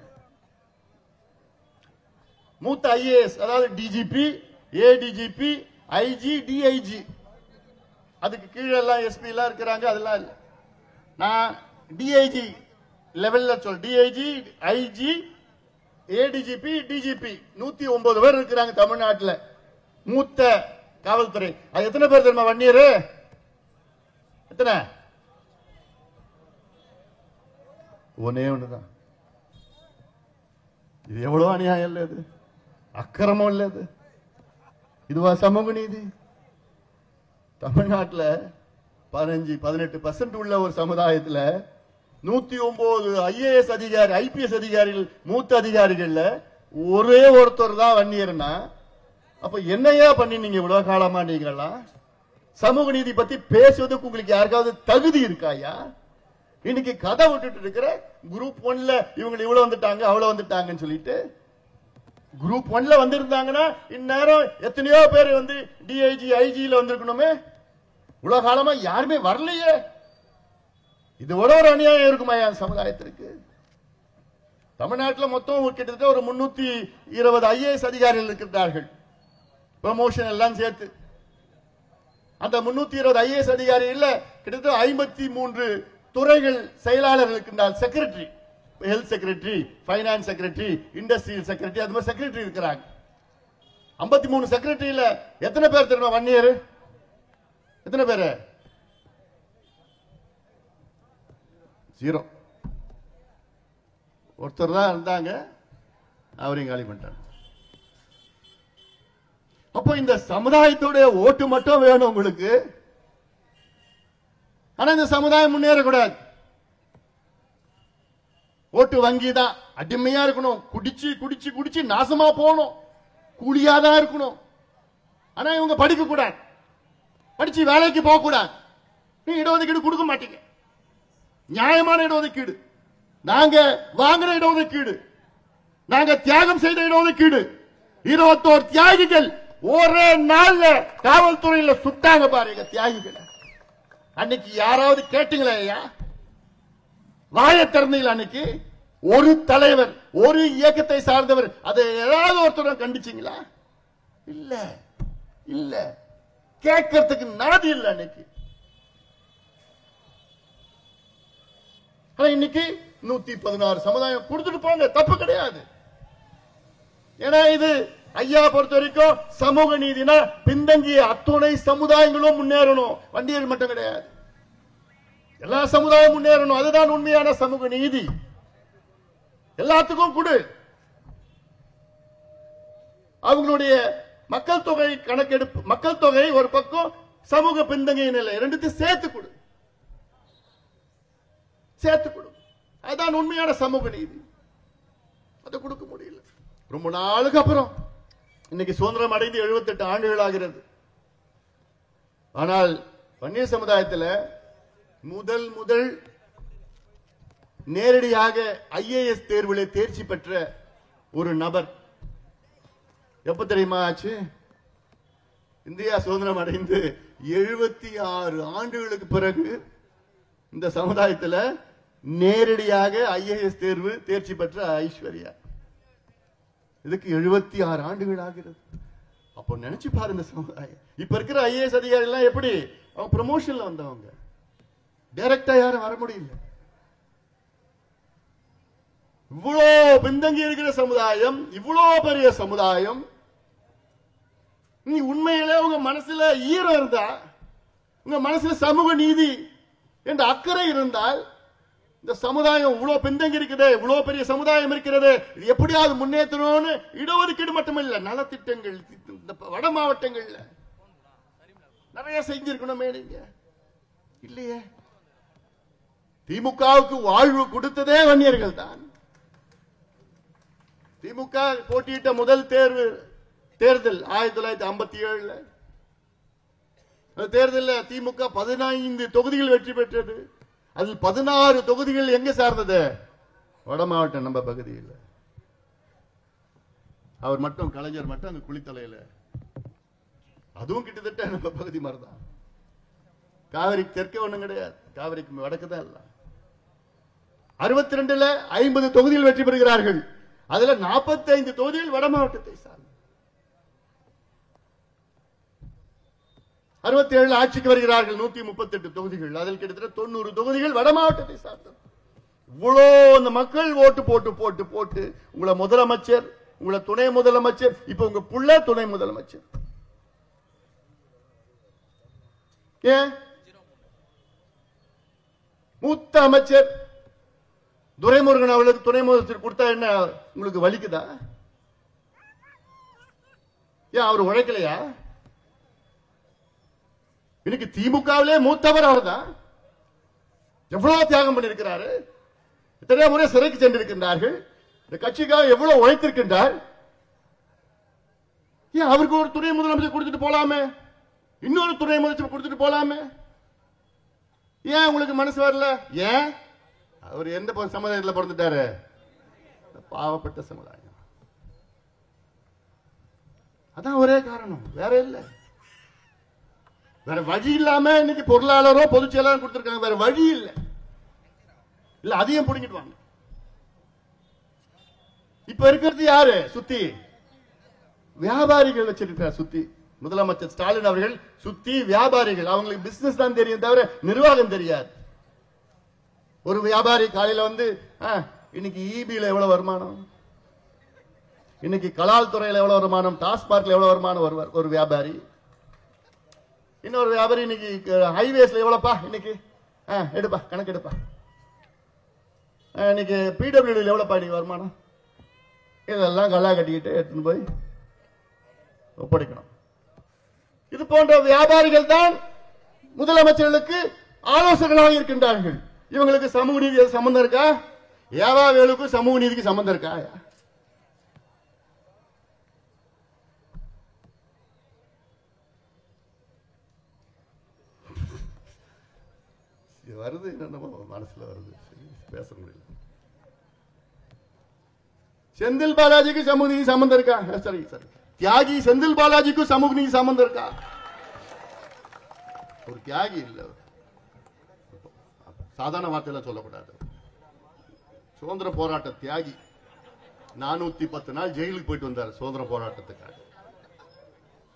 மூத்த ஐஏஎஸ், அதாவது டிஜிபி, ஏடிஜிபி, ஐஜி, டிஐஜி, அதுக்கு கீழே எல்லாம் எஸ்பி எல்லாம் இருக்கிறாங்க. அதெல்லாம் இல்ல, நான் டிஐஜி லெவல்ல சொல்ல. டிஐஜி, ஐஜி, ஏடிஜிபி, டிஜிபி 109 பேர் இருக்கிறாங்க தமிழ்நாட்டில் மூத்த காவல்துறை. அது எத்தனை பேர் தெரியுமா? வன்னியர் எத்தனை? ஒன்னே ஒண்ணுதான். இது எவ்வளவு அநியாயம் இல்ல, இது அக்கிரமம் இல்ல, இது இதுவா சமூக நீதி? தமிழ்நாட்டில் 15-18% உள்ள ஒரு சமுதாயத்தில் 109 ஐஏஎஸ் அதிகாரி, ஐபிஎஸ் அதிகாரிகள், மூத்த அதிகாரிகள் ஒரே ஒருத்தர் தான் வன்னியர்னா, அப்ப என்னையா பண்ணி நீங்க இவ்வளவு காலமா நீங்களா சமூக நீதி பத்தி பேசுவதற்கு உங்களுக்கு யாருக்காவது தகுதி இருக்காயா? இன்னைக்கு கதை விட்டுட்டு இருக்கிற குரூப் 1ல இவங்க இவ்வளவு வந்துட்டாங்க, அவ்வளவு வந்துட்டாங்கன்னு சொல்லிட்டு. குரூப் 1ல வந்திருந்தாங்கன்னா இந்நேரம் எத்தனையோ பேர் வந்து டிஐஜி, ஐஜில வந்திருக்கணுமே. இவ்வளவு காலமா யாருமே வரலையே. இதோட ஒரு அநியாயம் இருக்குமா என் சமுதாயத்திற்கு? தமிழ்நாட்டில் மொத்தம் கிட்டத்தட்ட ஒரு 320 ஐஏஎஸ் அதிகாரிகள் இருக்கிறார்கள், ப்ரமோஷன் எல்லாம் சேர்த்து. அந்த 320 ஐஏஎஸ் அதிகாரிகள் கிட்டத்தட்ட 53 துறைகள் செயலாளர்கள் இருக்கின்றார். Secretary, health secretary, finance secretary, industrial secretary, அது மாதிரி செக்ரட்டரி இருக்கிறாங்க. 53 செக்ரட்டரியில எத்தனை பேர் தெரியுமா வன்னியர்? எத்தனை பேரு? 0. ஒருத்தர் தான் இருந்தாங்க, அவரையும் காலி பண்ணிட்டாங்க. அப்போ இந்த சமுதாயத்துடைய ஓட்டு மட்டும் வேணும் உங்களுக்கு. ஆனா இந்த சமுதாயம் முன்னேறக்கூடாது. ஓட்டு வங்கி தான், அடிமையா இருக்கணும், குடிச்சு குடிச்சு குடிச்சு நாசமா போகணும், கூலியாதான் இருக்கணும். ஆனா இவங்க படிக்க கூடாது, படிச்சு வேலைக்கு போக கூடாது. நீ இடஒதுக்கீடு கொடுக்க மாட்டீங்க. நியாயமான இடஒதுக்கீடு, நாங்க வாங்குற இடஒதுக்கீடு, நாங்க தியாகம் செய்த இடஒதுக்கீடு. 21 தியாகிகள் ஒரே நாள்ல காவல்துறையில சுட்டாங்க பாருங்க தியாகிகள். அன்னைக்கு யாராவது கேட்டீங்களா? ஐயா வாய திறந்தீங்களா? அன்னைக்கு ஒரு தலைவர், ஒரு இயக்கத்தை சார்ந்தவர் அதை ஏதாவது ஒருத்தர் கண்டிச்சீங்களா? இல்ல இல்ல, கேட்கறதுக்கு நாதி இல்ல. அன்னைக்கு ஆனா இன்னைக்கு 116 சமுதாயம் கொடுத்துட்டு போங்க, தப்பு கிடையாது. ஏன்னா இது ஐயா பொறுத்த வரைக்கும் சமூக நீதினா பின்தங்கிய அத்துணை சமுதாயங்களும் முன்னேறணும், வண்டியர் மட்டும் கிடையாது, எல்லா சமுதாயம் முன்னேறணும். அதுதான் உண்மையான சமூக நீதி. எல்லாத்துக்கும் கொடு. அவங்களுடைய மக்கள் தொகை கணக்கெடுப்பு, மக்கள் தொகை ஒரு பக்கம், சமூக பின்தங்கிய நிலை, ரெண்டுத்தையும் சேர்த்து கொடு, சேர்த்து கொடு. அதுதான் உண்மையான சமூக நீதி. அதை கொடுக்க முடியல. ரொம்ப நாளுக்கு அப்புறம் இன்னைக்கு சுதந்திரம் அடைந்து 78 ஆண்டுகள் ஆகிறது. ஆனால் வன்னியர் சமுதாயத்தில் முதல் நேரடியாக IAS தேர்வில் தேர்ச்சி பெற்ற ஒரு நபர் எப்ப தெரியுமா ஆச்சு? இந்தியா சுதந்திரம் அடைந்து 76 ஆண்டுகளுக்கு பிறகு இந்த சமுதாயத்தில் நேரடியாக IAS தேர்வு தேர்ச்சி பெற்ற ஐஸ்வர்யா. இதுக்கு 76 ஆண்டுகள் ஆகிறது. அப்போ நினைச்சு பாருங்க சமுதாயம். இப்ப இருக்கிற IAS அதிகாரி எல்லாம் எப்படி? அவங்க ப்ரமோஷன்ல வந்தவங்க, டைரக்டா யாரும் வர முடியல. இவ்வளோ பின்தங்கி இருக்கிற சமுதாயம், இவ்வளோ பெரிய சமுதாயம், நீ உண்மையிலே உங்க மனசுல ஈரம் இருந்தா, உங்க மனசுல சமூக நீதி என்ற அக்கறை இருந்தால், இந்த சமுதாயம் இவ்வளவு பின்தங்கி இருக்குது, இவ்வளவு பெரிய சமுதாயம் இருக்கிறது, இது எப்படியாவது முன்னேற்றணும்னு இடஒதுக்கீடு மட்டுமில்ல, நலத்திட்டங்கள் இந்த வட மாவட்டங்கள்ல நிறைய செஞ்சிருக்கணுமே. நீங்க இல்லையே. திமுகவுக்கு வாழ்வு கொடுத்ததே வன்னியர்கள் தான். திமுக போட்டியிட்ட முதல் தேர்தல் 1957 தேர்தலில் திமுக 15 தொகுதிகள் வெற்றி பெற்றது. அதில் 16 தொகுதிகள் எங்க சார்ந்தது? வட மாவட்டம், நம்ம பகுதியில். அவர் மட்டும், கலைஞர் மட்டும் அந்த குளித்தலையில, அதுவும் கிட்டத்தட்ட நம்ம பகுதி மாதிரிதான். காவிரிக்கு தெற்கே ஒண்ணும் கிடையாது, காவிரிக்கு வடக்கு தான் இல்ல. 62ல 50 தொகுதிகள் வெற்றி பெறுகிறார்கள். அதுல 45 தொகுதிகள் வட மாவட்டத்தை சார்ந்த. 67 ஆட்சிக்கு வருகிறார்கள், 138 தொகுதிகள். அதில் கிட்டத்தட்ட 90 தொகுதிகள் வட மாவட்டத்தை சார்ந்தது. இவ்வளோ அந்த மக்கள் ஓட்டு போட்டு போட்டு போட்டு உங்களை முதலமைச்சர், உங்களை துணை முதலமைச்சர், இப்ப உங்க புள்ள துணை முதலமைச்சர். ஏன் மூத்த அமைச்சர் துரைமுருகன் அவர்களுக்கு துணை முதலமைச்சர் கொடுத்தா என்ன உங்களுக்கு வலிக்குதா? ஏன் அவர் உழைக்கலையா? இன்னைக்கு திமுகவிலே மூத்தவர் அவர்தான். எவ்வளவு தியாகம் பண்ணிருக்கிறாரு, எத்தனை முறை சிறைக்கு சென்றிருக்கின்றார்கள், இந்த கட்சிக்காக எவ்வளவு உழைத்திருக்கின்றார். ஏன் அவருக்கு ஒரு துணை முதலமைச்சர் கொடுத்துட்டு போலாமே, இன்னொரு துணை முதலமைச்சர் கொடுத்துட்டு போலாமே? ஏன் உங்களுக்கு மனசு வரல? ஏன் அவர் எந்த சமுதாயத்தில் பிறந்துட்டாரு? பாவப்பட்ட சமுதாயம். அதான் ஒரே காரணம், வேற இல்ல. வேற வழி இல்லாம இன்னைக்கு பொருளாளரோ பொதுச் செயலாளரும் கொடுத்திருக்காங்க, வேற வழி இல்ல. இல்ல அதையும் பிடிங்கிட்டு வாங்க. இப்ப இருக்கிறது யாரு? சுத்தி வியாபாரிகள் வச்சிருக்கார். சுத்தி முதலமைச்சர் ஸ்டாலின் அவர்கள் சுத்தி வியாபாரிகள். அவங்களுக்கு பிசினஸ் தான் தெரியும் தவிர நிர்வாகம் தெரியாது. ஒரு வியாபாரி காலையில வந்து இன்னைக்கு ஈபில எவ்வளவு வருமானம், இன்னைக்கு கலால் துறையில எவ்வளவு வருமானம், டாஸ்மார்க்ல எவ்வளவு வருமானம் வருவார் ஒரு வியாபாரி. இன்னொரு வியாபாரி இன்னைக்கு ஹைவேஸ்ல எவ்வளவுப்பா இன்னைக்கு எடுப்பா, கணக்கு எடுப்பா. இன்னைக்கு பிடபிள்யூடியில் எவ்வளவுப்பா இன்னைக்கு வருமானம், இதெல்லாம் கல்லா கட்டிக்கிட்டு எடுத்துன்னு போய் ஒப்படைக்கணும். இது போன்ற வியாபாரிகள் தான் முதலமைச்சர்களுக்கு ஆலோசகர்களாக இருக்கின்றார்கள். இவங்களுக்கு சமூக நீதி சம்பந்தம் இருக்கா? வியாபாரிகளுக்கும் சமூக நீதிக்கு சம்பந்தம் இருக்கா? வருது, நம்ம மனசுல வருது, பேச முடியல. செந்தில் பாலாஜிக்கு சமூக நீதி சம்பந்தம் இருக்கா? சரி சரி, தியாகி செந்தில் பாலாஜிக்கும் சமூக நீதி சம்பந்தம் இருக்கா? ஒரு தியாகி இல்ல, சாதாரண வார்த்தையில சொல்லக்கூடாது, சுதந்திர போராட்ட தியாகி. 410 நாள் ஜெயிலுக்கு போயிட்டு வந்தார் சுதந்திர போராட்டத்துக்காக.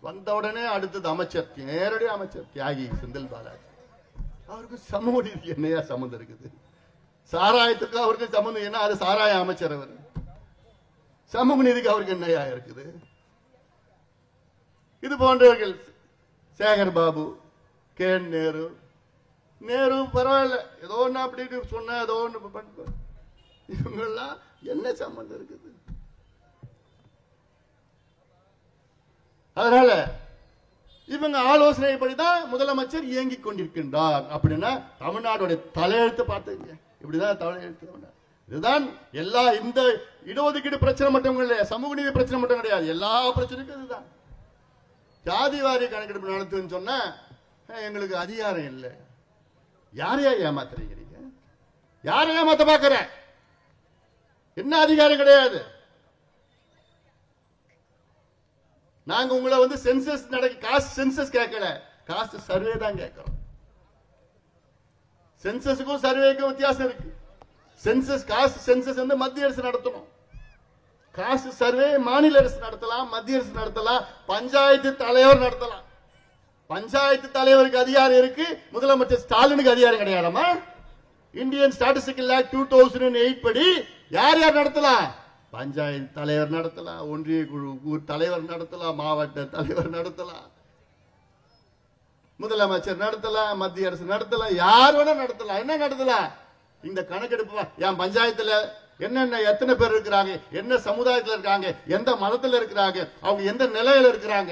வந்த உடனே அடுத்தது அமைச்சர், நேரடி அமைச்சர் தியாகி செந்தில் பாலாஜி. அவருக்கு சமூக நீதி என்னையா சம்பந்தம் இருக்குது? சாராயத்துக்கு அவருக்கு சம்பந்தம் என்ன? அது சாராய அமைச்சர் அவர். சமூக நீதிக்கு அவருக்கு என்னையா இருக்குது? இது போன்றவர்கள் சேகர் பாபு, கே நேரு. நேரு பரவாயில்ல, ஏதோ ஒண்ணு அப்படி சொன்ன, ஏதோ ஒண்ணு பண்ண. இவங்கெல்லாம் என்ன சம்பந்தம் இருக்குது? அதனால இவங்க ஆலோசனைப்படிதான் முதலமைச்சர் இயங்கிக் கொண்டிருக்கின்றார். அப்படின்னா தமிழ்நாடுடைய தலையெழுத்து பார்த்துங்க, இப்படிதான் தலையெழுத்து. இதுதான் எல்லா இந்த இடஒதுக்கீடு பிரச்சனை மட்டும் இல்லையா, சமூக நீதி பிரச்சனை மட்டும் கிடையாது, எல்லா பிரச்சனைக்கும் இதுதான். ஜாதிவாரி கணக்கெடுப்பு நடத்துன்னு சொன்னா எங்களுக்கு அதிகாரம் இல்லை. யாரையா ஏமாத்துறீங்க? யாரை ஏமாத்த பாக்குற? என்ன அதிகாரம் கிடையாது. நாங்க உங்களை வந்து சென்சஸ் காஸ்ட் சென்சஸ் கேட்கல, காஸ்ட் சர்வே தான் கேட்கிறோம். சென்சஸுக்கும் சர்வேக்கும் வித்தியாசம் இருக்கு. சென்சஸ் காஸ்ட் சென்சஸ் வந்து மத்திய அரசு நடத்தணும். காஸ்ட் சர்வே மாநில அரசு நடத்தலாம், மத்திய அரசு நடத்தலாம், பஞ்சாயத்து தலைவர் நடத்தலாம். பஞ்சாயத்து தலைவருக்கு அதிகாரம் இருக்கு, முதலமைச்சர் ஸ்டாலினுக்கு அதிகாரம் கிடையாதுமா. இந்தியன் ஸ்டாட்டிஸ்டிக்கல் ஆக்ட் 2008 படி யார் யார் நடத்தலாம்? பஞ்சாயத்து தலைவர் நடத்தலாம், ஒன்றிய குழு ஊர் தலைவர் நடத்தலாம், மாவட்ட தலைவர் நடத்தலாம், முதலமைச்சர் நடத்தலாம், மத்திய அரசு நடத்தலாம், யார் வேணா நடத்தலாம். என்ன நடத்தலாம்? இந்த கணக்கெடுப்பு என் பஞ்சாயத்துல என்னென்ன எத்தனை பேர் இருக்கிறாங்க, என்ன சமுதாயத்தில் இருக்காங்க, எந்த மதத்தில் இருக்கிறாங்க, அவங்க எந்த நிலையில இருக்கிறாங்க,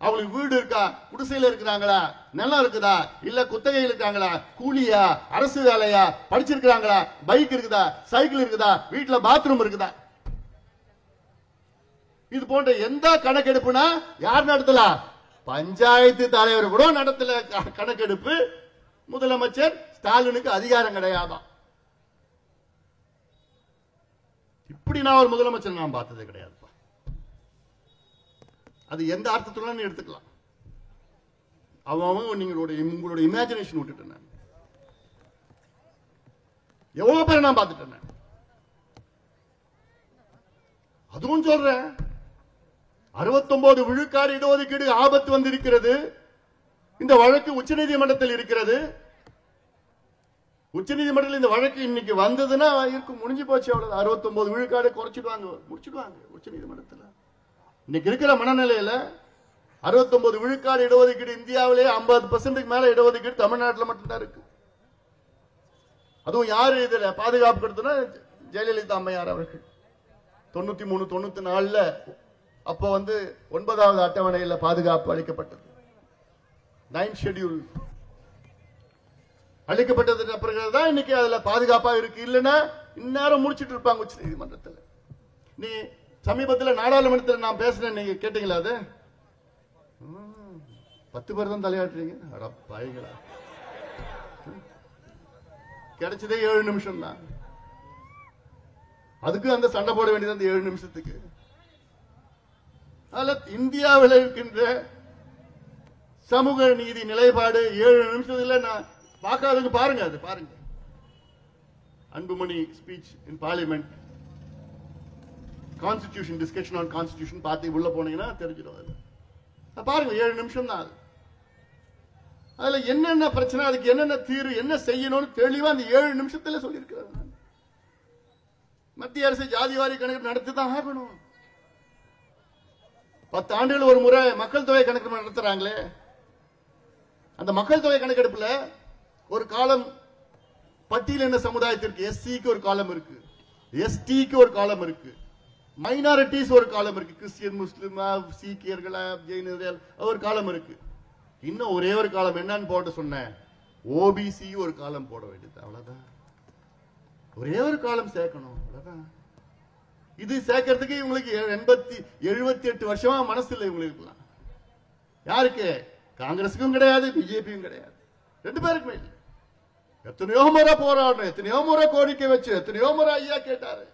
அவங்களுக்கு வீடு இருக்கா, குடிசையில இருக்கிறாங்களா, நிலம் இருக்குதா, இல்ல குத்தகையில் இருக்காங்களா, கூலியா, அரசு வேலையா, படிச்சிருக்காங்களா, பைக் இருக்குதா, சைக்கிள் இருக்குதா, வீட்டுல பாத்ரூம் இருக்குதா, இது போன்ற எந்த கணக்கெடுப்புனா யார் நடத்தலாம்? பஞ்சாயத்து தலைவர் கூட நடத்தல கணக்கெடுப்பு. முதலமைச்சர் ஸ்டாலினுக்கு அதிகாரம் கிடையாதான். இப்படி நான் ஒரு முதலமைச்சர் நான் பார்த்தது கிடையாது. அது எந்த அர்த்தத்துடன் எடுத்துக்கலாம். அவங்க உங்களுடைய இமேஜினேஷன் விட்டுட்டேன். எவ்வளவு பேர் நான் பார்த்துட்டேன். அதுவும் சொல்றேன், 69 விழுக்காடு இடஒதுக்கீடு ஆபத்து வந்திருக்கிறது. இந்த வழக்கு உச்சநீதிமன்றத்தில் இருக்கிறது. உச்சநீதிமன்றத்தில் இந்த வழக்கு இன்னைக்கு வந்ததுன்னா இருக்கும், முடிஞ்சு போச்சு. அவ்வளவு 69 விழுக்காடு குறைச்சிடுவாங்க, முடிச்சிடுவாங்க உச்சநீதிமன்றத்தில். இன்னைக்கு இருக்கிற மனநிலையில 69 விழுக்காடு இடஒதுக்கீடு இந்தியாவிலே 50% மேல இடஒதுக்கீடு தமிழ்நாட்டில் மட்டும்தான் இருக்கு. அதுவும் யாரு இதுல பாதுகாப்பு கொடுத்தனா? ஜெயலலிதா அம்மையார் அவர்கள் 93, 94 அப்ப வந்து 9வது அட்டவணையில் பாதுகாப்பு அளிக்கப்பட்டது. 9th ஷெட்யூல் அளிக்கப்பட்டது பிறகுதான் இன்னைக்கு அதுல பாதுகாப்பா இருக்கு. இல்லைன்னா இந்நேரம் முடிச்சிட்டு இருப்பாங்க உச்ச நீதிமன்றத்தில். நீ சமீபத்தில் நாடாளுமன்றத்தில் நான் பேசுறேன், நீங்க கேட்டீங்களா? அது 10 பேர் தான் தலையாட்டுறீங்க. அடப்பாய்களா, கிடைச்சதே 7 நிமிஷம் தான். அதுக்கு அந்த சண்டை போட வேண்டியது அந்த 7 நிமிஷத்துக்கு. அதுல இந்தியாவில் இருக்கின்ற சமூக நீதி நிலைப்பாடு 7 நிமிஷத்துல நான் பார்க்காதது பாருங்க. அது பாருங்க, Anbumani speech in parliament, constitution discussion on constitution பார்த்து உள்ள போனீங்கன்னா தெரிஞ்சிடும். அது பாருங்க, 7 நிமிஷம் தான். அதுல என்னென்ன பிரச்சனை, அதுக்கு என்னென்ன தீர்வு, என்ன செய்யணும்னு தெளிவா அந்த 7 நிமிஷத்துல சொல்லியிருக்கிறாங்க. மத்திய அரசு ஜாதிவாரி கணக்கு நடத்தி தான் ஆகணும். 10 ஆண்டுகள் ஒரு முறை மக்கள் தொகை கணக்கு நடத்துறாங்களே, அந்த மக்கள் தொகை கணக்கெடுப்புல ஒரு காலம் பட்டியலின சமுதாயத்திற்கு எஸ்சிக்கு ஒரு காலம் இருக்கு, எஸ்டிக்கு ஒரு காலம் இருக்கு, மைனாரிட்டிஸ் ஒரு காலம் இருக்கு, கிறிஸ்டியன், முஸ்லிம், சீக்கியர்களா, ஜெயினர்கள் ஒரு காலம் இருக்கு. இன்னும் ஒரே ஒரு காலம் என்னன்னு போட்டு சொன்னேன், ஓபிசி ஒரு காலம் போட வேண்டியது. அவ்வளவுதான், ஒரே ஒரு காலம் சேர்க்கணும். அவ்வளவுதான். இது சேர்க்கறதுக்கு இவங்களுக்கு 78 வருஷமா மனசு இல்லை இவங்களுக்கு. யாருக்கு? காங்கிரஸுக்கும் கிடையாது, பிஜேபியும் கிடையாது, 2 பேருக்குமே இல்லை. எத்தனையோ முறை போராடணும், எத்தனையோ முறை கோரிக்கை வச்சு, எத்தனையோ முறை ஐயா கேட்டாரு,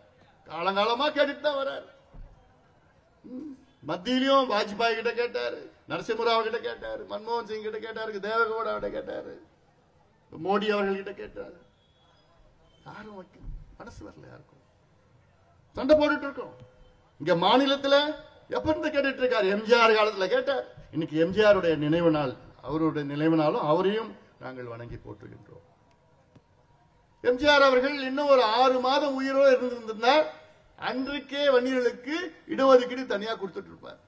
காலங்காலமா கேட்டுட்டு தான் வர்றாரு. மத்தியிலையும் வாஜ்பாய் கிட்ட கேட்டாரு, நரசிம்மராவ் கிட்ட கேட்டாரு, மன்மோகன் சிங் கிட்ட கேட்டாரு, தேவகவுடா கிட்ட கேட்டாரு, மோடி அவர்கள் கிட்ட கேட்டாரு. யாரும் வைக்கணும், மனசு வரல யாருக்கும். சண்டை போட்டுட்டு இருக்கோம். இங்க மாநிலத்தில் எப்ப இருந்து கேட்டுட்டு இருக்காரு, எம்ஜிஆர் காலத்தில் கேட்டார். இன்னைக்கு எம்ஜிஆருடைய நினைவு நாள், அவருடைய நினைவு நாளும் அவரையும் நாங்கள் வணங்கி போற்றுகின்றோம். எம்ஜிஆர் அவர்கள் இன்னும் ஒரு 6 மாதம் உயிரோடு இருந்திருந்தால் அன்றைக்கே வன்னியர்களுக்கு இடஒதுக்கீடு தனியா கொடுத்துட்டு இருப்பார்.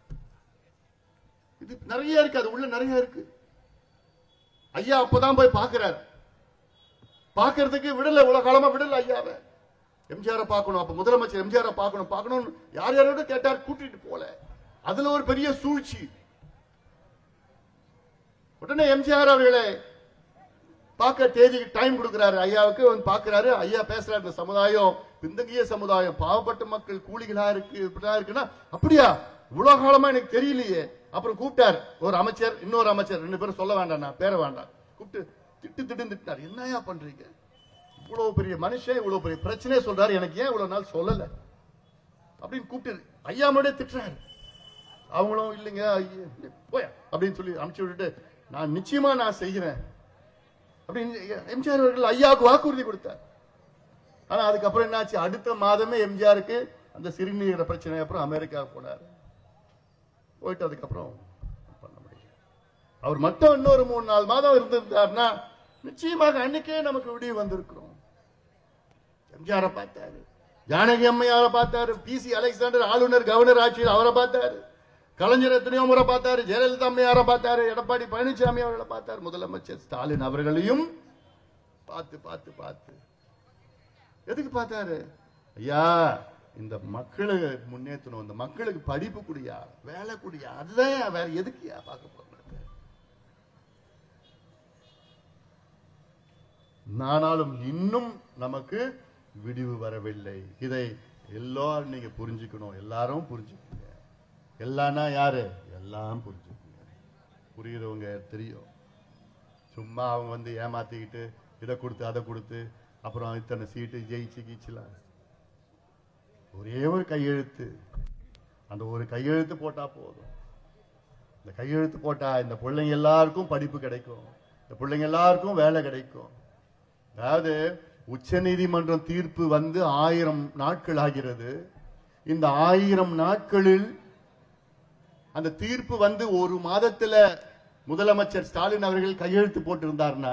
இது நிறைய இருக்கு, அது உள்ள நிறைய இருக்கு. ஐயா அப்பதான் போய் பாக்குறாரு. பாக்குறதுக்கு விடல, இவ்வளவு காலமா விடல ஐயாவை. எம்ஜிஆரை பார்க்கணும், அப்ப முதலமைச்சர் எம்ஜிஆரை பார்க்கணும் யார் யாரோட கேட்டார், கூட்டிட்டு போல. அதுல ஒரு பெரிய சூழ்ச்சி. உடனே எம்ஜிஆர் அவர்களை பார்க்க தேதிக்கு டைம் கொடுக்கிறாரு. ஐயாவுக்கு வந்து பார்க்கிறாரு. ஐயா பேசுறாரு, இந்த சமுதாயம் பின்தங்கிய சமுதாயம், பாவப்பட்ட மக்கள், கூலிகளா இருக்கு, இப்படிதான் இருக்குன்னா, அப்படியா இவ்வளவு காலமா எனக்கு தெரியலையே. அப்புறம் கூப்பிட்டார் ஒரு அமைச்சர், இன்னொரு அமைச்சர், 2 பேரும் சொல்ல வேண்டாம், நான் பேர வேண்டாம், கூப்பிட்டு திட்டார். என்னையா பண்றீங்க, இவ்வளவு பெரிய மனுஷன் இவ்வளவு பெரிய பிரச்சனையே சொல்றாரு, எனக்கு ஏன் இவ்வளவு நாள் சொல்லல அப்படின்னு கூப்பிட்டு ஐயா முன்னாடியே திட்டுறாரு. அவங்களும் இல்லைங்க போயா அப்படின்னு சொல்லி அனுப்பிச்சு விட்டுட்டு, நான் நிச்சயமா நான் செய்கிறேன் அப்படின்னு எம்ஜிஆர் அவர்கள் ஐயாவுக்கு வாக்குறுதி கொடுத்தார். ஆனா அதுக்கப்புறம் என்னாச்சு, அடுத்த மாதமே எம்ஜிஆருக்கு அந்த சிறுநீர பிரச்சனை, அப்புறம் அமெரிக்கா போனார். போயிட்டு அதுக்கப்புறம் பண்ண முடியல. அவர் மட்டும் இன்னொரு 3-4 மாதம் இருந்திருந்தார்னா நிச்சயமாக அன்னைக்கே நமக்கு விடிவு வந்திருக்கிறோம். எம்ஜிஆரை பார்த்தாரு, ஜானகி அம்மையாரை பார்த்தாரு, பிசி அலெக்சாண்டர் ஆளுநர் கவர்னர் ஆட்சியில் அவரை பார்த்தாரு, கலைஞர் எத்தனையோ முறை பார்த்தாரு, ஜெயலலிதா அம்மையாரை பார்த்தாரு, எடப்பாடி பழனிசாமி அவர்களை பார்த்தார், முதலமைச்சர் ஸ்டாலின் அவர்களையும் பார்த்து பார்த்து பார்த்து எதுக்கு பார்த்தாரு, ஐயா இந்த மக்களை முன்னேற்றணும், இந்த மக்களுக்கு படிப்பு குடியா, வேலை குடியா, அதுதான் வேற எதுக்குயா பார்க்க போறாங்க. ஆனாலும் இன்னும் நமக்கு விடிவு வரவில்லை. இதை எல்லாரும் நீங்க புரிஞ்சுக்கணும், எல்லாரும் புரிஞ்சுக்கணும். எல்லாம்னா யாரு, எல்லாம் புரிஞ்சுக்கணும். புரியுறவங்க தெரியும். சும்மா அவங்க வந்து ஏமாத்திக்கிட்டு இதை கொடுத்து அதை கொடுத்து அப்புறம் இத்தனை சீட்டு ஜெயிச்சு கீச்சலாம். ஒரே ஒரு கையெழுத்து, அந்த ஒரு கையெழுத்து போட்டா போதும். இந்த கையெழுத்து போட்டா இந்த பிள்ளைங்க எல்லாருக்கும் படிப்பு கிடைக்கும், இந்த பிள்ளைங்க எல்லாருக்கும் வேலை கிடைக்கும். அதாவது உச்ச நீதிமன்றம் தீர்ப்பு வந்து 1000 நாட்கள் ஆகிறது. இந்த 1000 நாட்களில் அந்த தீர்ப்பு வந்து ஒரு மாதத்துல முதலமைச்சர் ஸ்டாலின் அவர்கள் கையெழுத்து போட்டிருந்தார்னா,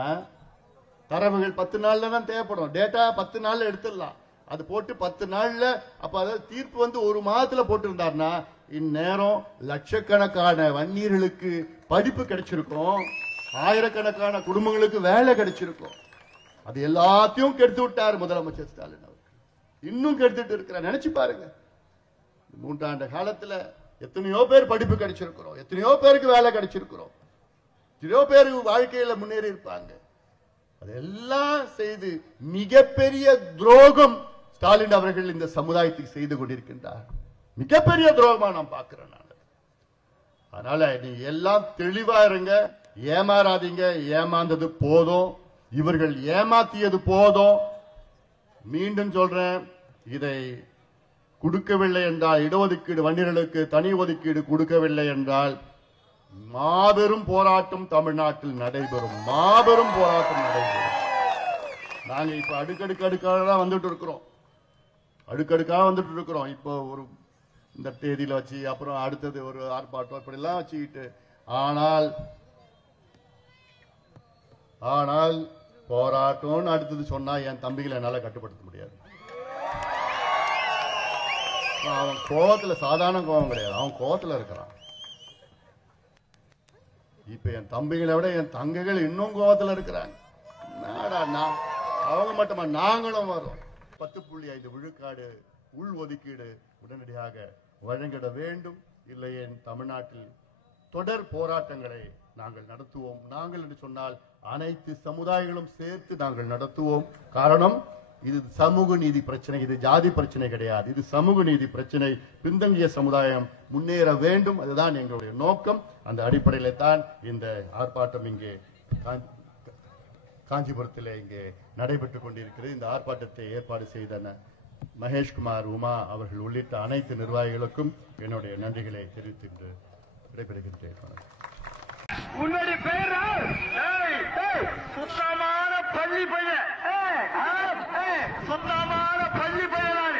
தரவுகள் 10 நாள்ல தான் தேவைப்படும், டேட்டா 10 நாள்ல எடுத்துடலாம். அது போட்டு 10 நாள்ல, அப்ப அதாவது தீர்ப்பு வந்து ஒரு மாதத்துல போட்டிருந்தார்னா இந்நேரம் லட்சக்கணக்கான வன்னியர்களுக்கு படிப்பு கிடைச்சிருக்கும், ஆயிரக்கணக்கான குடும்பங்களுக்கு வேலை கிடைச்சிருக்கும். அது எல்லாத்தையும் கெடுத்து விட்டார் முதலமைச்சர் ஸ்டாலின் அவர்கள். இன்னும் கெடுத்துட்டு இருக்கிறார். நினைச்சு பாருங்க, 3 ஆண்டு காலத்துல எத்தனையோ பேர் படிப்பு கிடைச்சிருக்கிறோம், எத்தனையோ பேருக்கு வேலை கிடைச்சிருக்கிறோம், எத்தனையோ பேர் வாழ்க்கையில முன்னேறி இருப்பாங்க. அதெல்லாம் செய்து மிகப்பெரிய துரோகம் ஸ்டாலின் அவர்கள் இந்த சமுதாயத்துக்கு செய்து கொண்டிருக்கின்றார். மிகப்பெரிய துரோகமா நான் பார்க்கிறேன். அதனால நீ எல்லாம் தெளிவா இருங்க, ஏமாறாதீங்க. ஏமாந்தது போதும், இவர்கள் ஏமாத்தியது போதும். மீண்டும் சொல்றேன், இதை கொடுக்கவில்லை என்றால், இடஒதுக்கீடு வன்னியர்களுக்கு தனி ஒதுக்கீடு கொடுக்கவில்லை என்றால் மாபெரும் போராட்டம் தமிழ்நாட்டில் நடைபெறும், மாபெரும் போராட்டம் நடைபெறும். நாங்க இப்ப அடுக்கடுக்காக தான் வந்துட்டு இருக்கிறோம், அடுக்கடுக்காக வந்துட்டு இருக்கிறோம். இப்போ ஒரு இந்த தேதியில வச்சு அப்புறம் அடுத்தது ஒரு ஆர்ப்பாட்டம் இப்படி எல்லாம் வச்சுக்கிட்டு, ஆனால் போராட்டம்னு அடுத்தது சொன்னா என் தம்பிகளை என்னால கட்டுப்படுத்த முடியாது. அவன் கோவத்துல சாதாரண கோவம் கிடையாது, அவன் கோவத்துல இருக்கிறான். இப்ப என் தம்பிகளை விட என் தங்கைகள் இன்னும் கோவத்துல இருக்கிறாங்க. அவங்க மட்டுமா, நாங்களும் வரோம். 10.5 விழுக்காடு உள் ஒதுக்கீடு உடனடியாக வழங்கிட வேண்டும். இல்லையே தமிழ்நாட்டில் தொடர் போராட்டங்களை நாங்கள் நடத்துவோம். நாங்கள் என்று சொன்னால் அனைத்து சமுதாயங்களும் சேர்த்து நாங்கள் நடத்துவோம். காரணம், இது சமூக நீதி பிரச்சனை, இது ஜாதி பிரச்சனை கிடையாது, இது சமூக நீதி பிரச்சனை. பின்தங்கிய சமுதாயம் முன்னேற வேண்டும், அதுதான் எங்களுடைய நோக்கம். அந்த அடிப்படையில் தான் இந்த ஆர்ப்பாட்டம் இங்கே காஞ்சிபுரத்தில் இங்கே நடைபெற்றுக் கொண்டிருக்கிறது. இந்த ஆர்ப்பாட்டத்தை ஏற்பாடு செய்த மகேஷ்குமார், உமா அவர்கள் உள்ளிட்ட அனைத்து நிர்வாகிகளுக்கும் என்னுடைய நன்றிகளை தெரிவித்து விடைபெறுகின்றேன். உன்னுடைய பெயர் சுத்தமான பள்ளி பையன், சுத்தமான பள்ளி பையன்.